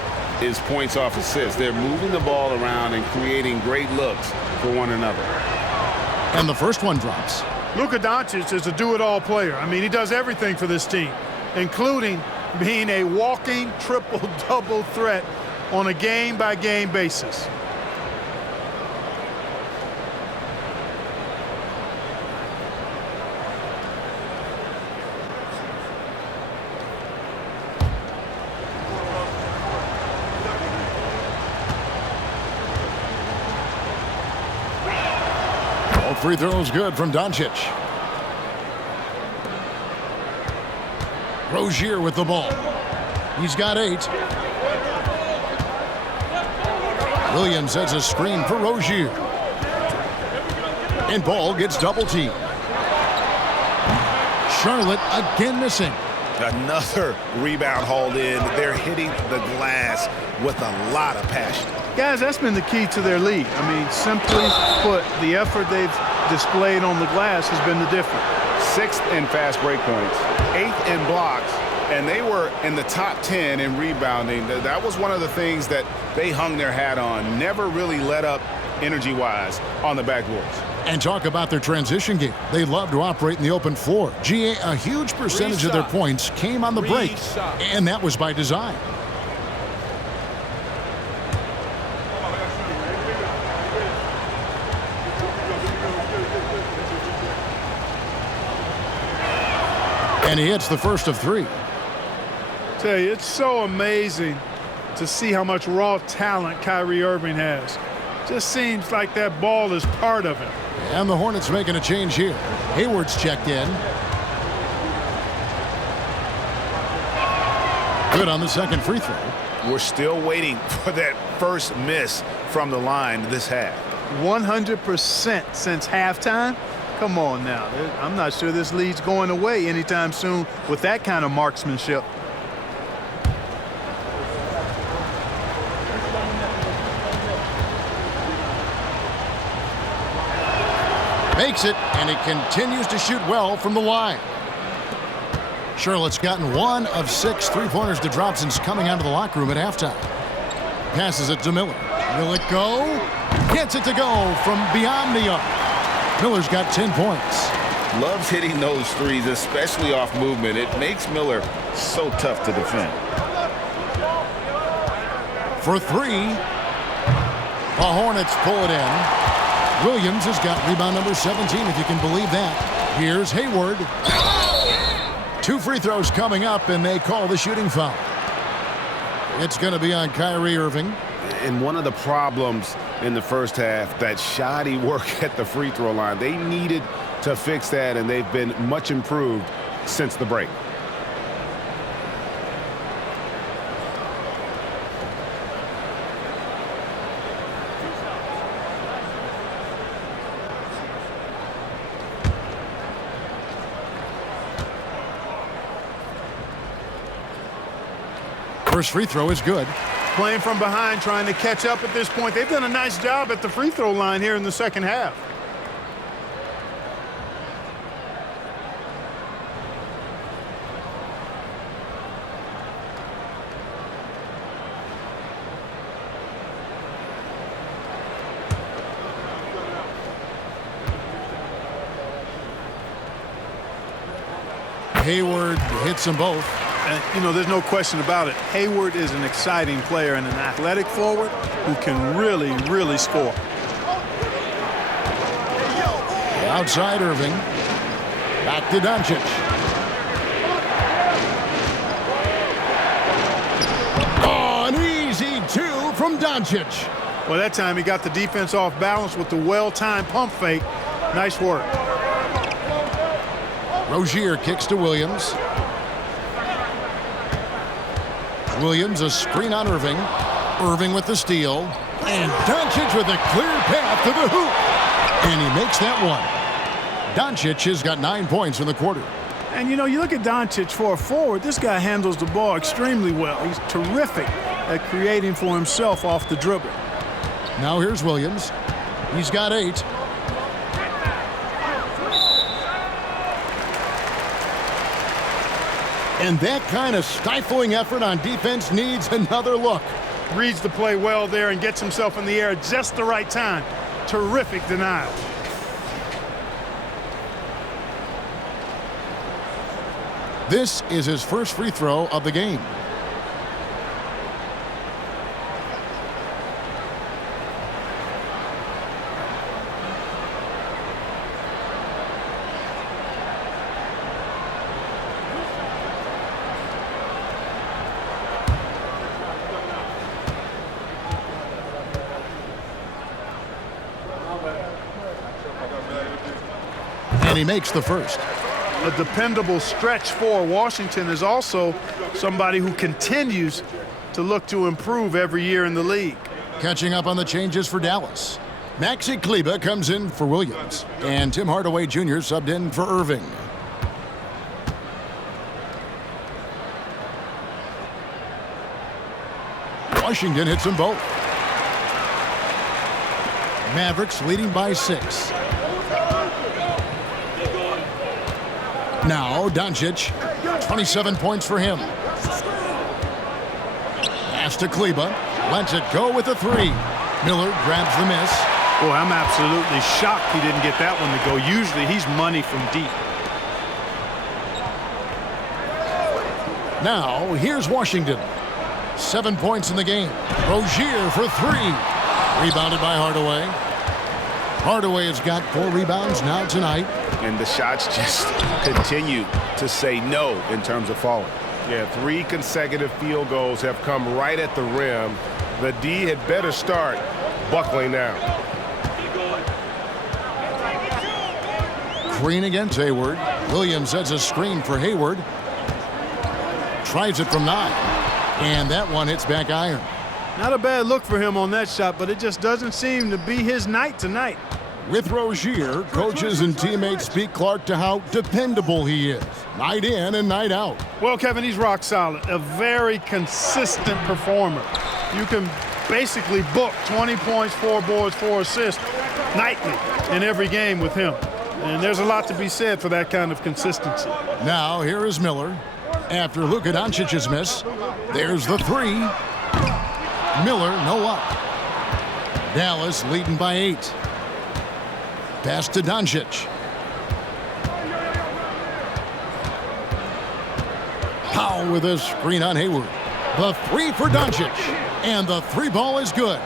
is points off assists. They're moving the ball around and creating great looks for one another. And the first one drops. Luka Doncic is a do-it-all player. I mean, he does everything for this team, including being a walking triple-double threat on a game-by-game basis. Free throws good from Doncic. Rozier with the ball. He's got 8. Williams sets a screen for Rozier. And Ball gets double teamed. Charlotte again missing. Another rebound hauled in. They're hitting the glass with a lot of passion. Guys, that's been the key to their lead. I mean, simply put, the effort they've displayed on the glass has been the difference. 6th in fast break points, 8th in blocks, and they were in the top 10 in rebounding. That was one of the things that they hung their hat on. Never really let up energy-wise on the backboards. And talk about their transition game. They love to operate in the open floor. GA, a huge percentage of their points came on the break, and that was by design. And he hits the first of 3. Tell you, it's so amazing to see how much raw talent Kyrie Irving has. Just seems like that ball is part of him. And the Hornets making a change here. Hayward's checked in. Good on the second free throw. we're still waiting for that first miss from the line this half. 100% since halftime. Come on now. I'm not sure this lead's going away anytime soon with that kind of marksmanship. Makes it, and he continues to shoot well from the line. Charlotte's gotten 1 of 6 3-pointers to drop since coming out of the locker room at halftime. Passes it to Miller. Will it go? Gets it to go from beyond the arc. Miller's got 10 points. Loves hitting those threes, especially off movement. It makes Miller so tough to defend. For 3, the Hornets pull it in. Williams has got rebound number 17, if you can believe that. Here's Hayward. 2 free throws coming up, and they call the shooting foul. It's going to be on Kyrie Irving. And one of the problems in the first half, that shoddy work at the free throw line. They needed to fix that, and they've been much improved since the break. First free throw is good. Playing from behind, trying to catch up at this point. They've done a nice job at the free throw line here in the second half. Hayward hits them both. And, you know, there's no question about it. Hayward is an exciting player and an athletic forward who can really, really score. Outside Irving. Back to Doncic. Oh, an easy 2 from Doncic. Well, that time he got the defense off balance with the well-timed pump fake. Nice work. Rozier kicks to Williams. Williams, a screen on Irving. Irving with the steal. And Doncic with a clear path to the hoop. And he makes that one. Doncic has got 9 points in the quarter. And, you know, you look at Doncic for a forward, this guy handles the ball extremely well. He's terrific at creating for himself off the dribble. Now here's Williams. He's got 8. And that kind of stifling effort on defense needs another look. Reads the play well there and gets himself in the air at just the right time. Terrific denial. This is his first free throw of the game. And he makes the first. A dependable stretch for Washington is also somebody who continues to look to improve every year in the league. Catching up on the changes for Dallas. Maxi Kleber comes in for Williams. And Tim Hardaway Jr. subbed in for Irving. Washington hits them both. Mavericks leading by 6. Now Doncic, 27 points for him. Pass to Kleber, lets it go with a 3. Miller grabs the miss. Boy, I'm absolutely shocked he didn't get that one to go. Usually he's money from deep. Now here's Washington. 7 points in the game. Rozier for 3. Rebounded by Hardaway. Hardaway has got 4 rebounds now tonight. And the shots just continue to say no in terms of falling. Yeah, 3 consecutive field goals have come right at the rim. The D had better start buckling down. Green against Hayward. Williams sets a screen for Hayward. Tries it from 9. And that one hits back iron. Not a bad look for him on that shot, but it just doesn't seem to be his night tonight. With Rozier, coaches and teammates speak Clark to how dependable he is, night in and night out. Well, Kevin, he's rock solid, a very consistent performer. You can basically book 20 points, 4 boards, 4 assists nightly in every game with him. And there's a lot to be said for that kind of consistency. Now here is Miller. After Luka Doncic's miss, there's the 3. Miller, no up. Dallas leading by 8. Pass to Doncic. Powell with a screen on Hayward. The 3 for Doncic. And the 3 ball is good.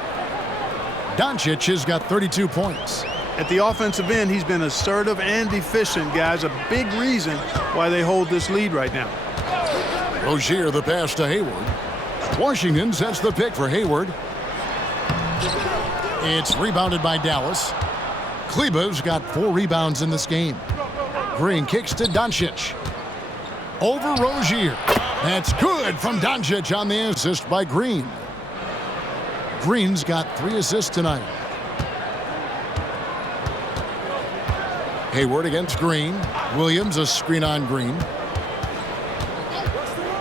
Doncic has got 32 points. At the offensive end, he's been assertive and efficient, guys. A big reason why they hold this lead right now. Rozier the pass to Hayward. Washington sets the pick for Hayward. It's rebounded by Dallas. Kleber's got 4 rebounds in this game. Green kicks to Doncic. Over Rozier. That's good from Doncic on the assist by Green. Green's got 3 assists tonight. Hayward against Green. Williams a screen on Green.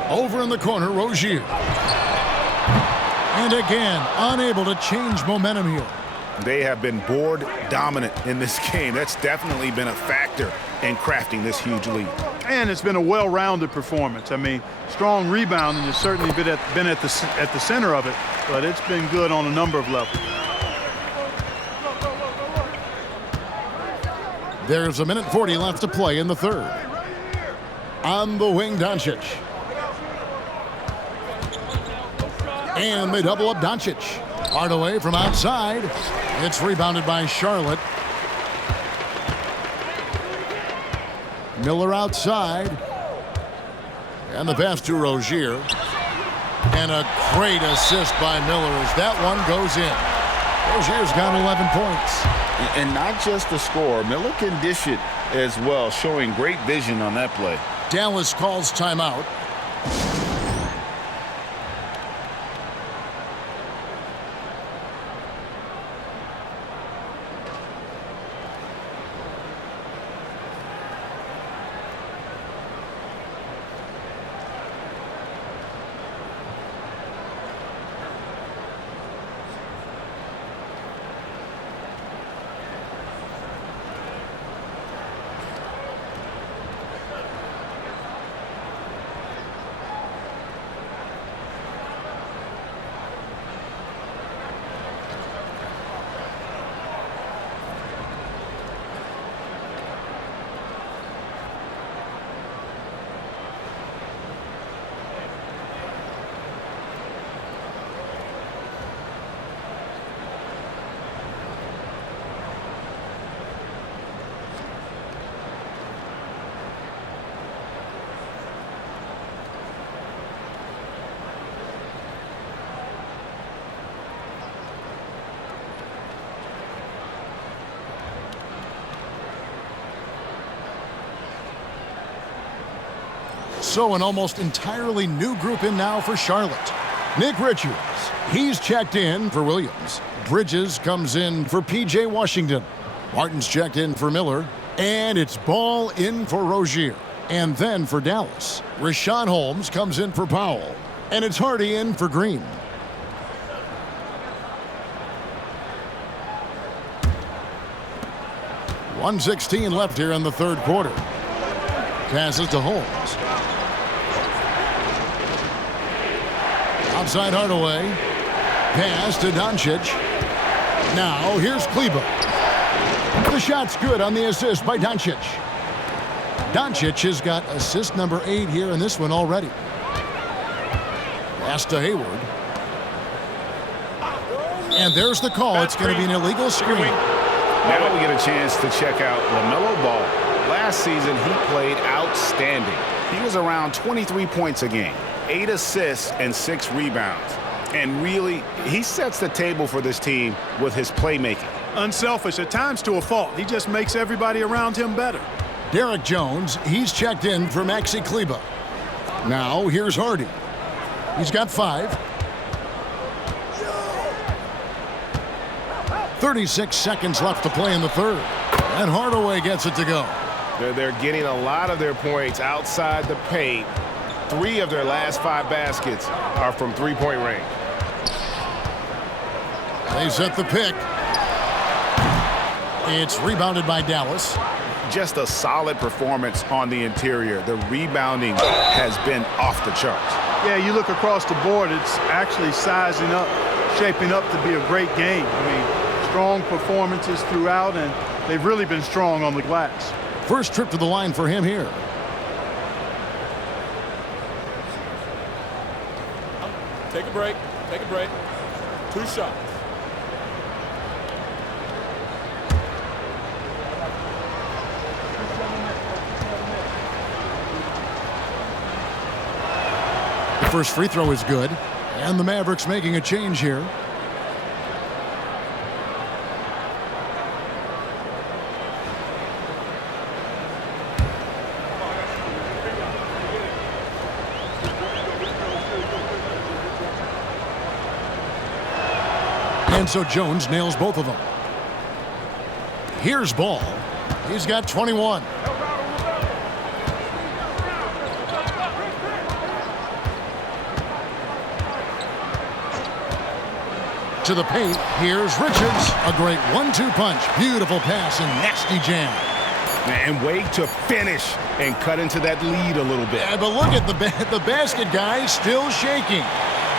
Over in the corner, Rozier. And again, unable to change momentum here. They have been board dominant in this game. That's definitely been a factor in crafting this huge lead. And it's been a well-rounded performance. I mean, strong rebounding has certainly been at the center of it, but it's been good on a number of levels. There's 1:40 left to play in the third. On the wing, Doncic. And they double up Doncic. Hardaway from outside. It's rebounded by Charlotte. Miller outside. And the pass to Rozier. And a great assist by Miller as that one goes in. Rozier's got 11 points. And not just the score. Miller can dish it as well, showing great vision on that play. Dallas calls timeout. So an almost entirely new group in now for Charlotte. Nick Richards, he's checked in for Williams. Bridges comes in for P.J. Washington. Martin's checked in for Miller. And it's Ball in for Rozier. And then for Dallas, Richaun Holmes comes in for Powell. And it's Hardy in for Green. .116 left here in the third quarter. Passes to Holmes. Outside Hardaway. Pass to Doncic. Now here's Kleber. The shot's good on the assist by Doncic. Doncic has got assist number 8 here in this one already. Pass to Hayward. And there's the call. It's going to be an illegal screen. Now we get a chance to check out LaMelo Ball. Last season, he played outstanding. He was around 23 points a game, 8 assists, and 6 rebounds. And really, he sets the table for this team with his playmaking. Unselfish, at times to a fault. He just makes everybody around him better. Derek Jones, he's checked in for Maxi Kleber. Now here's Hardy. He's got 5. 36 seconds left to play in the third. And Hardaway gets it to go. They're getting a lot of their points outside the paint. 3 of their last 5 baskets are from three-point range. They set the pick. It's rebounded by Dallas. Just a solid performance on the interior. The rebounding has been off the charts. Yeah, you look across the board, it's actually sizing up, shaping up to be a great game. I mean, strong performances throughout, and they've really been strong on the glass. First trip to the line for him here. Take a break. Take a break. 2 shots. The first free throw is good. And the Mavericks making a change here. And so Jones nails both of them. Here's Ball. He's got 21. To the paint, here's Richards. A great 1-2 punch. Beautiful pass and nasty jam. And wait to finish and cut into that lead a little bit. Yeah, but look at the basket guy still shaking.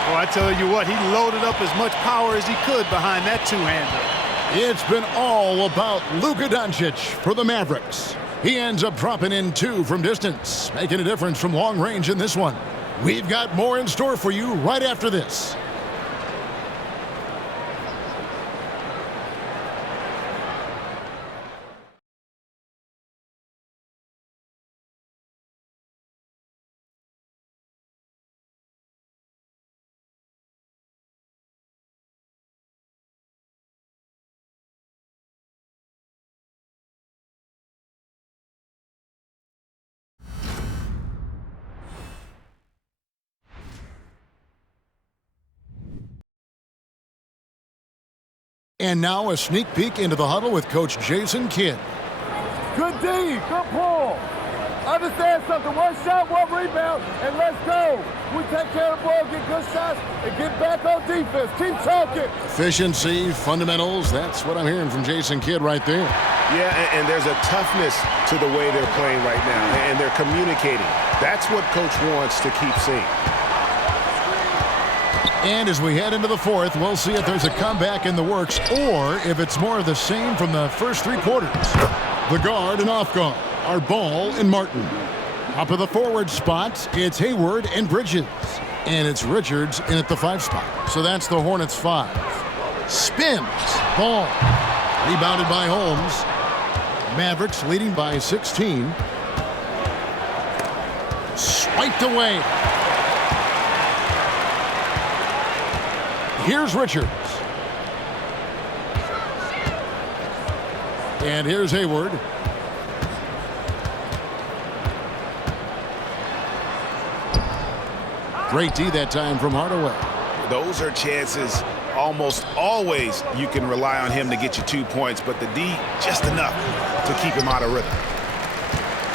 Well, I tell you what, he loaded up as much power as he could behind that two-hander. It's been all about Luka Doncic for the Mavericks. He ends up dropping in 2 from distance, making a difference from long range in this one. We've got more in store for you right after this. And now a sneak peek into the huddle with Coach Jason Kidd. Good D, good pull. Understand something, 1 shot, 1 rebound, and let's go. We take care of the ball, get good shots, and get back on defense. Keep talking. Efficiency, fundamentals, that's what I'm hearing from Jason Kidd right there. Yeah, and there's a toughness to the way they're playing right now, and they're communicating. That's what Coach wants to keep seeing. And as we head into the fourth, we'll see if there's a comeback in the works or if it's more of the same from the first 3 quarters. The guard and off guard are Ball and Martin. Up of the forward spot, it's Hayward and Bridges. And it's Richards in at the 5 spot. So that's the Hornets 5. Spins. Ball. Rebounded by Holmes. Mavericks leading by 16. Swiped away. Here's Richards. And here's Hayward. Great D that time from Hardaway. Those are chances almost always you can rely on him to get you 2 points, but the D just enough to keep him out of rhythm.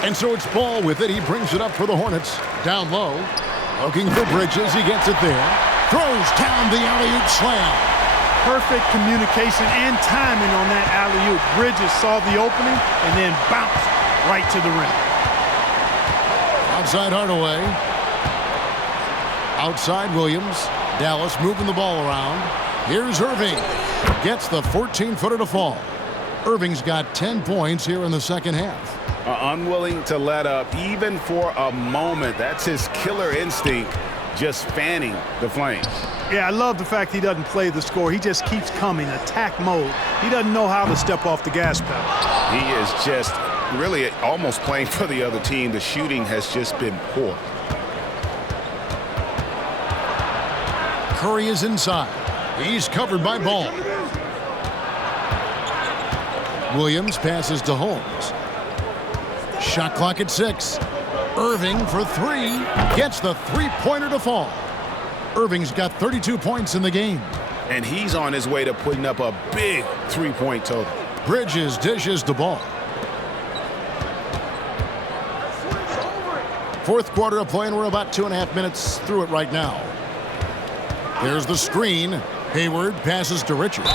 And so it's Ball with it. He brings it up for the Hornets. Down low. Looking for Bridges. He gets it there. Throws down the alley-oop slam. Perfect communication and timing on that alley-oop. Bridges saw the opening and then bounced right to the rim. Outside Hardaway. Outside Williams. Dallas moving the ball around. Here's Irving. Gets the 14-footer to fall. Irving's got 10 points here in the second half. Unwilling to let up even for a moment. That's his killer instinct, just fanning the flames. Yeah, I love the fact he doesn't play the score. He just keeps coming, attack mode. He doesn't know how to step off the gas pedal. He is just really almost playing for the other team. The shooting has just been poor. Curry is inside. He's covered by Ball. Williams passes to Holmes. Shot clock at 6. Irving for 3. Gets the 3-pointer to fall. Irving's got 32 points in the game. And he's on his way to putting up a big three-point total. Bridges dishes the ball. Fourth quarter of play, and we're about 2.5 minutes through it right now. There's the screen. Hayward passes to Richards.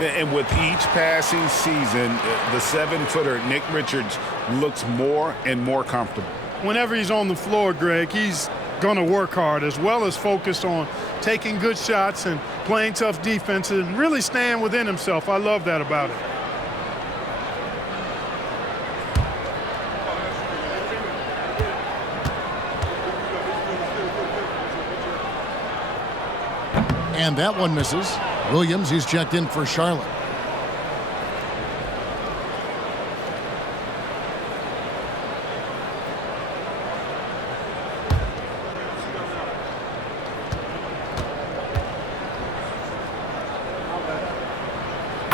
And with each passing season, the 7-footer Nick Richards looks more and more comfortable. Whenever he's on the floor, Greg, he's going to work hard as well as focus on taking good shots and playing tough defense and really staying within himself. I love that about him. And that one misses. Williams, he's checked in for Charlotte.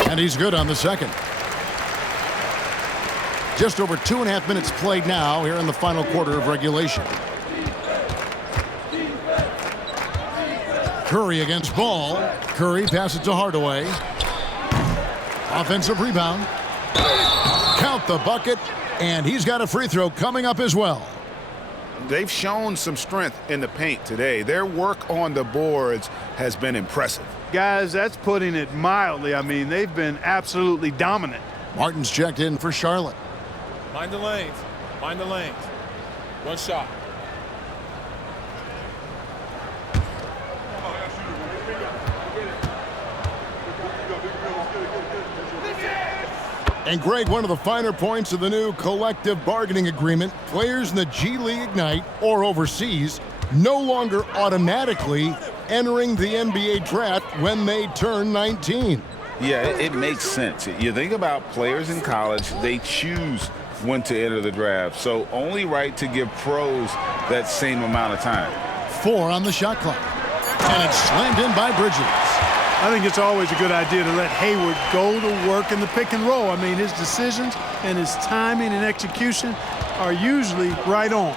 And he's good on the second. Just over 2.5 minutes played now here in the final quarter of regulation. Curry against Ball. Curry passes to Hardaway. Offensive rebound. Count the bucket, and he's got a free throw coming up as well. They've shown some strength in the paint today. Their work on the boards has been impressive. Guys, that's putting it mildly. I mean, they've been absolutely dominant. Martin's checked in for Charlotte. Mind the lanes. Mind the lanes. One shot. And Greg, one of the finer points of the new collective bargaining agreement, players in the G League Ignite or overseas no longer automatically entering the NBA draft when they turn 19. Yeah, it makes sense. You think about players in college, they choose when to enter the draft. So only right to give pros that same amount of time. 4 on the shot clock. And it's slammed in by Bridges. I think it's always a good idea to let Hayward go to work in the pick and roll. I mean, his decisions and his timing and execution are usually right on.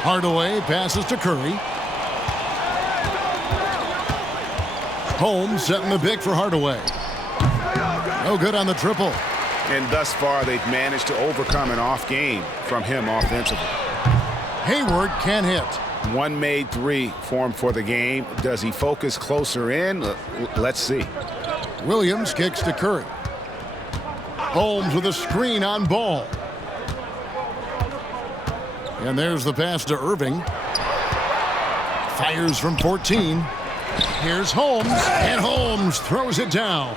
Hardaway passes to Curry. Holmes setting the pick for Hardaway. No good on the triple. And thus far, they've managed to overcome an off game from him offensively. Hayward can't hit. One made three for him for the game. Does he focus closer in? Let's see. Williams kicks to Curry. Holmes with a screen on Ball. And there's the pass to Irving. Fires from 14. Here's Holmes, and Holmes throws it down.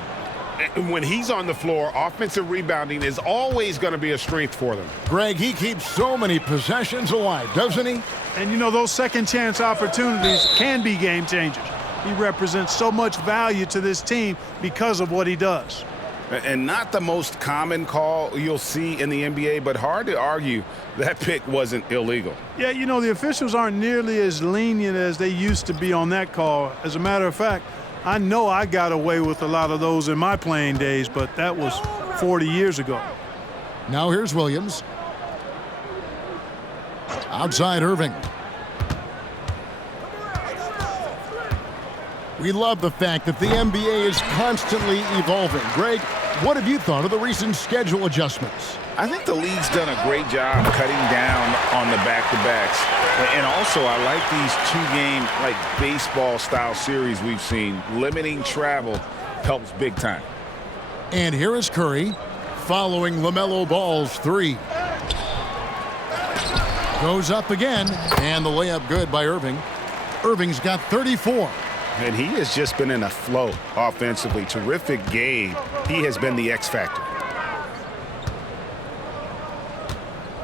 When he's on the floor, offensive rebounding is always going to be a strength for them. Greg, he keeps so many possessions alive, doesn't he? And, you know, those second chance opportunities can be game changers. He represents so much value to this team because of what he does. And not the most common call you'll see in the NBA, but hard to argue that pick wasn't illegal. Yeah, you know, the officials aren't nearly as lenient as they used to be on that call. As a matter of fact, I know I got away with a lot of those in my playing days, but that was 40 years ago. Now here's Williams. Outside Irving. We love the fact that the NBA is constantly evolving. Greg, what have you thought of the recent schedule adjustments? I think the league's done a great job cutting down on the back-to-backs. And also, I like these two-game, like baseball-style series we've seen. Limiting travel helps big time. And here is Curry following LaMelo Ball's three. Goes up again, and the layup good by Irving. Irving's got 34. And he has just been in a flow offensively. Terrific game. He has been the X factor.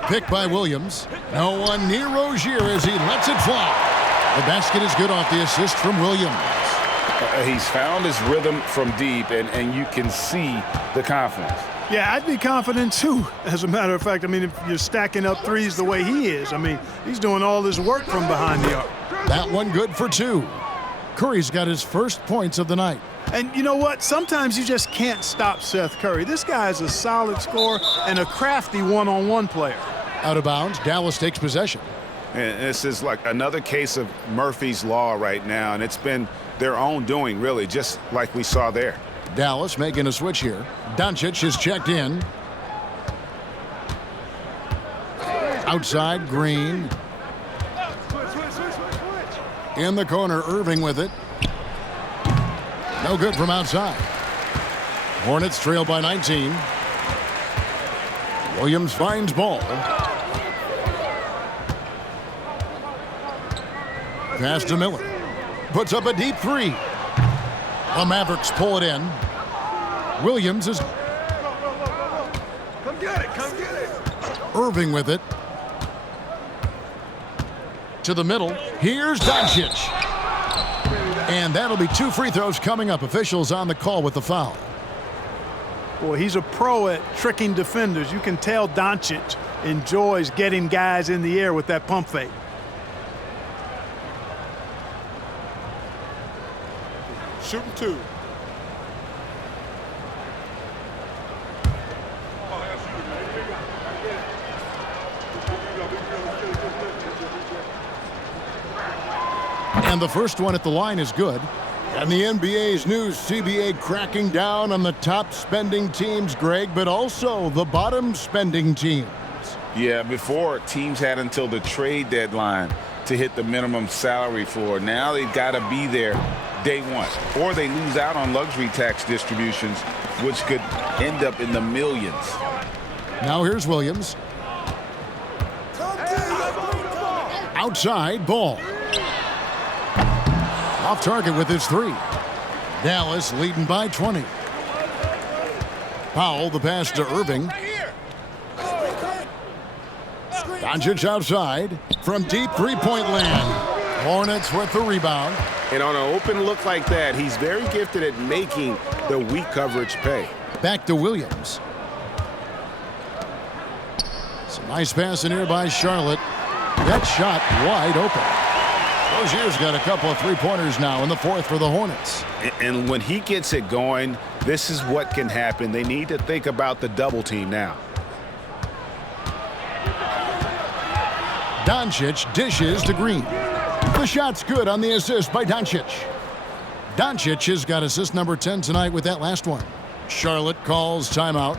Pick by Williams. No one near Rozier as he lets it fly. The basket is good off the assist from Williams. He's found his rhythm from deep, and you can see the confidence. Yeah, I'd be confident too. As a matter of fact, I mean, if you're stacking up threes the way he is, I mean, he's doing all his work from behind the arc. That one good for two. Curry's got his first points of the night. And you know what? Sometimes you just can't stop Seth Curry. This guy is a solid scorer and a crafty one-on-one player. Out of bounds, Dallas takes possession. And this is like another case of Murphy's Law right now, and it's been their own doing, really, just like we saw there. Dallas making a switch here. Doncic is checked in. Outside, Green. In the corner, Irving with it. No good from outside. Hornets trail by 19. Williams finds ball. Pass to Miller. Puts up a deep three. The Mavericks pull it in. Williams is... Come get it, come get it. Irving with it. To the middle. Here's Doncic. And that'll be 2 free throws coming up. Officials on the call with the foul. Boy, he's a pro at tricking defenders. You can tell Doncic enjoys getting guys in the air with that pump fake. Shooting 2. And the first one at the line is good. And the NBA's new CBA cracking down on the top spending teams, Greg, but also the bottom spending teams. Yeah, before teams had until the trade deadline to hit the minimum salary floor. Now they've got to be there day one, or they lose out on luxury tax distributions, which could end up in the millions. Now here's Williams. Outside, ball. Off target with his 3. Dallas leading by 20. Powell, the pass to Irving. Doncic outside from deep three-point land. Hornets with the rebound. And on an open look like that, he's very gifted at making the weak coverage pay. Back to Williams. Some nice passing here by Charlotte. That shot wide open. Rozier's got a couple of three-pointers now in the fourth for the Hornets. And when he gets it going, this is what can happen. They need to think about the double team now. Doncic dishes to Green. The shot's good on the assist by Doncic. Doncic has got assist number 10 tonight with that last one. Charlotte calls timeout.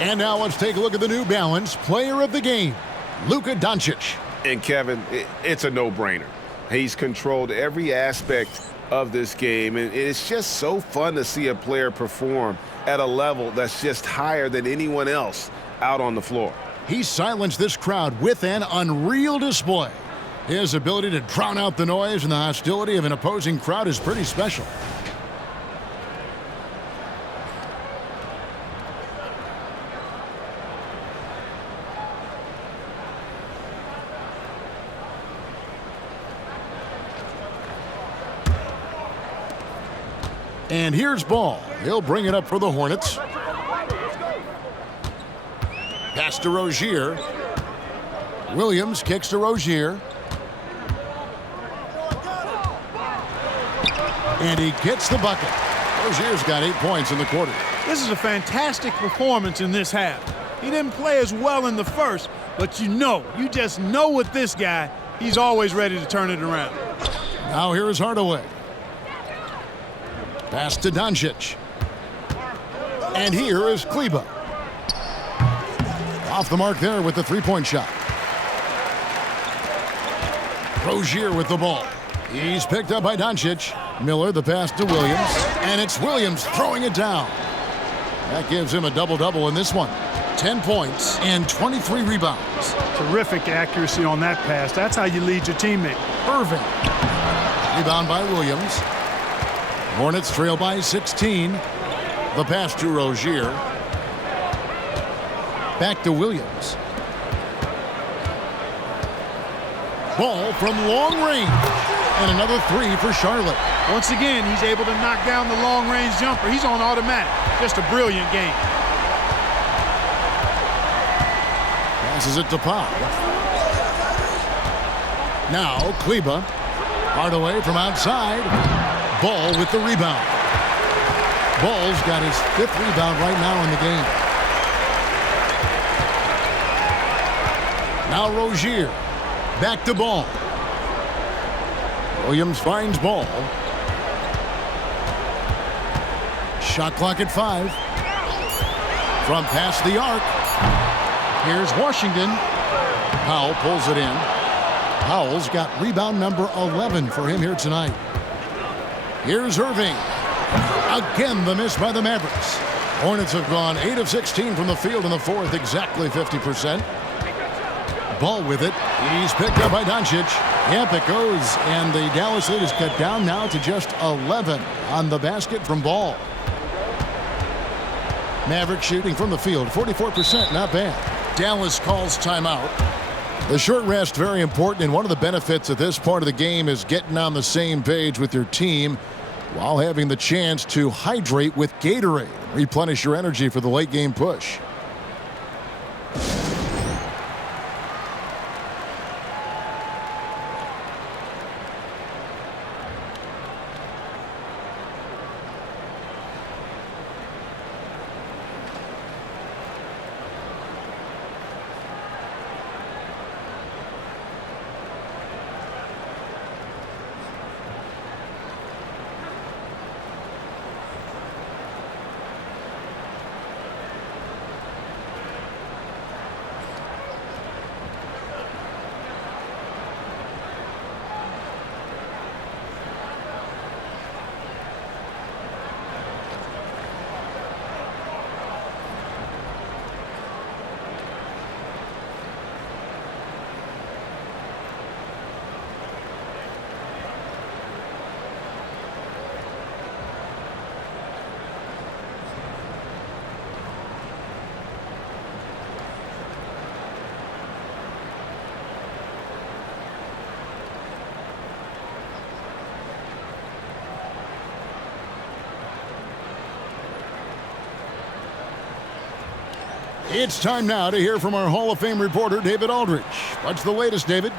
And now let's take a look at the New Balance player of the game, Luka Doncic. And Kevin, it's a no-brainer. He's controlled every aspect of this game, and it's just so fun to see a player perform at a level that's just higher than anyone else out on the floor. He silenced this crowd with an unreal display. His ability to drown out the noise and the hostility of an opposing crowd is pretty special. And here's Ball. He'll bring it up for the Hornets. Pass to Rozier. Williams kicks to Rozier. And he gets the bucket. Rozier's got 8 points in the quarter. This is a fantastic performance in this half. He didn't play as well in the first, but you just know with this guy, he's always ready to turn it around. Now here is Hardaway. Pass to Doncic. And here is Kleber. Off the mark there with the three-point shot. Rozier with the ball. He's picked up by Doncic. Miller the pass to Williams. And it's Williams throwing it down. That gives him a double-double in this one. 10 points and 23 rebounds. Terrific accuracy on that pass. That's how you lead your teammate. Irving. Rebound by Williams. Hornets trail by 16. The pass to Rozier. Back to Williams. Ball from long range. And another three for Charlotte. Once again, he's able to knock down the long-range jumper. He's on automatic. Just a brilliant game. Passes it to Powell. Now Kleber. Hardaway from outside. Ball with the rebound. Ball's got his 5th rebound right now in the game. Now Rozier. Back to Ball. Williams finds Ball. Shot clock at 5. From past the arc. Here's Washington. Powell pulls it in. Powell's got rebound number 11 for him here tonight. Here's Irving. Again, the miss by the Mavericks. Hornets have gone 8 of 16 from the field in the fourth, exactly 50%. Ball with it. He's picked up by Doncic. Yep, it goes. And the Dallas lead is cut down now to just 11 on the basket from Ball. Mavericks shooting from the field, 44%, not bad. Dallas calls timeout. The short rest, very important, and one of the benefits of this part of the game is getting on the same page with your team while having the chance to hydrate with Gatorade. Replenish your energy for the late game push. It's time now to hear from our Hall of Fame reporter, David Aldridge. What's the latest, David?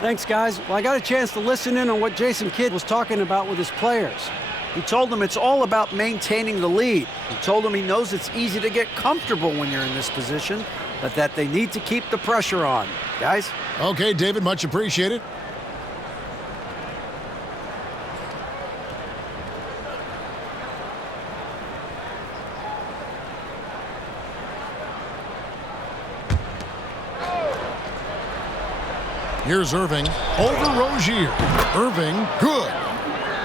Thanks, guys. Well, I got a chance to listen in on what Jason Kidd was talking about with his players. He told them it's all about maintaining the lead. He told them he knows it's easy to get comfortable when you're in this position, but that they need to keep the pressure on. Guys? Okay, David, much appreciated. Here's Irving over Rozier. Irving, good.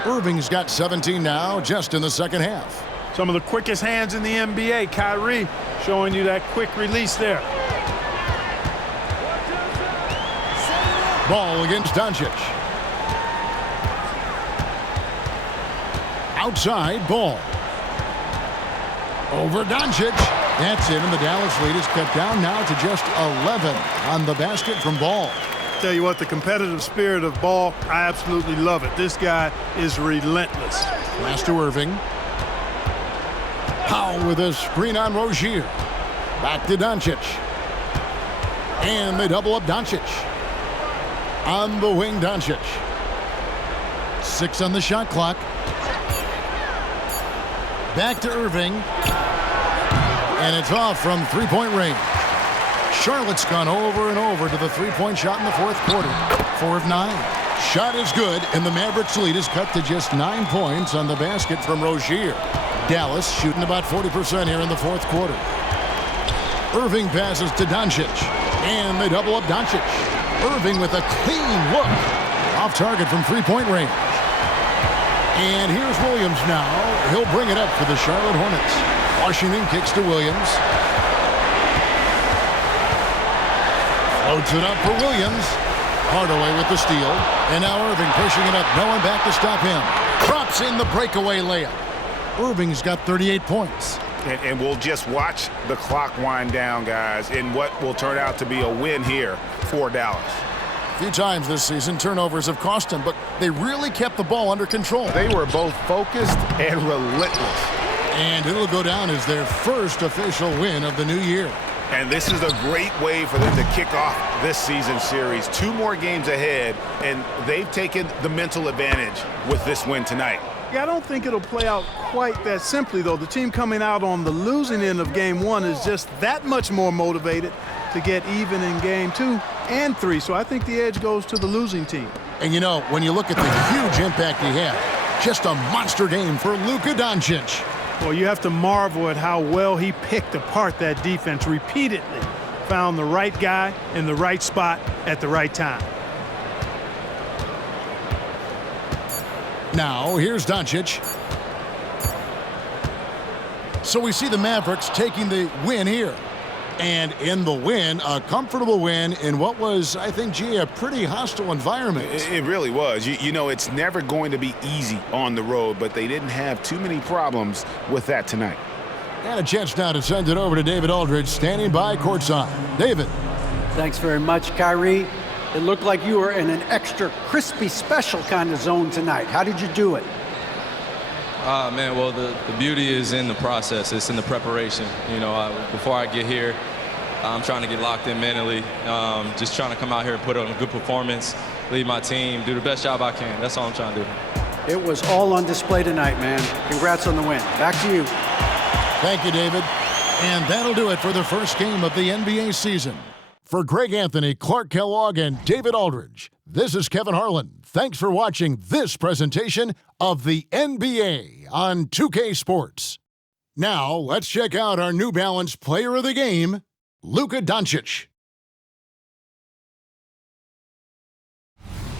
Irving's got 17 now, just in the second half. Some of the quickest hands in the NBA. Kyrie showing you that quick release there. Ball against Doncic. Outside, Ball. Over Doncic. That's it, and the Dallas lead is cut down now to just 11 on the basket from Ball. Tell you what, the competitive spirit of Ball, I absolutely love it. This guy is relentless. Pass to Irving. Powell with a screen on Rozier. Back to Doncic. And they double up Doncic. On the wing, Doncic. 6 on the shot clock. Back to Irving. And it's off from three-point range. Charlotte's gone over and over to the three-point shot in the fourth quarter. 4 of 9. Shot is good, and the Mavericks lead is cut to just 9 points on the basket from Rozier. Dallas shooting about 40% here in the fourth quarter. Irving passes to Doncic, and they double up Doncic. Irving with a clean look. Off target from three-point range. And here's Williams now. He'll bring it up for the Charlotte Hornets. Washington kicks to Williams. Floats it up for Williams. Hardaway with the steal. And now Irving pushing it up. No one back to stop him. Drops in the breakaway layup. Irving's got 38 points. And we'll just watch the clock wind down, guys, in what will turn out to be a win here for Dallas. A few times this season, turnovers have cost them, but they really kept the ball under control. They were both focused and relentless. And it'll go down as their first official win of the new year. And this is a great way for them to kick off this season series. 2 more games ahead, and they've taken the mental advantage with this win tonight. Yeah, I don't think it'll play out quite that simply, though. The team coming out on the losing end of game 1 is just that much more motivated to get even in game 2 and 3. So I think the edge goes to the losing team. And, you know, when you look at the huge impact he had, just a monster game for Luka Doncic. Well, you have to marvel at how well he picked apart that defense repeatedly. Found the right guy in the right spot at the right time. Now, here's Doncic. So we see the Mavericks taking the win here. And in the win, a comfortable win in what was, I think, a pretty hostile environment. It really was. You know, it's never going to be easy on the road, but they didn't have too many problems with that tonight. And a chance now to send it over to David Aldridge, standing by courtside. David. Thanks very much, Kyrie. It looked like you were in an extra crispy special kind of zone tonight. How did you do it? Man, well, the beauty is in the process. It's in the preparation. You know, before I get here, I'm trying to get locked in mentally. Just trying to come out here and put on a good performance, lead my team, do the best job I can. That's all I'm trying to do. It was all on display tonight, man. Congrats on the win. Back to you. Thank you, David. And that'll do it for the first game of the NBA season. For Greg Anthony, Clark Kellogg, and David Aldridge, this is Kevin Harlan. Thanks for watching this presentation of the NBA on 2K Sports. Now, let's check out our New Balance Player of the Game, Luka Doncic.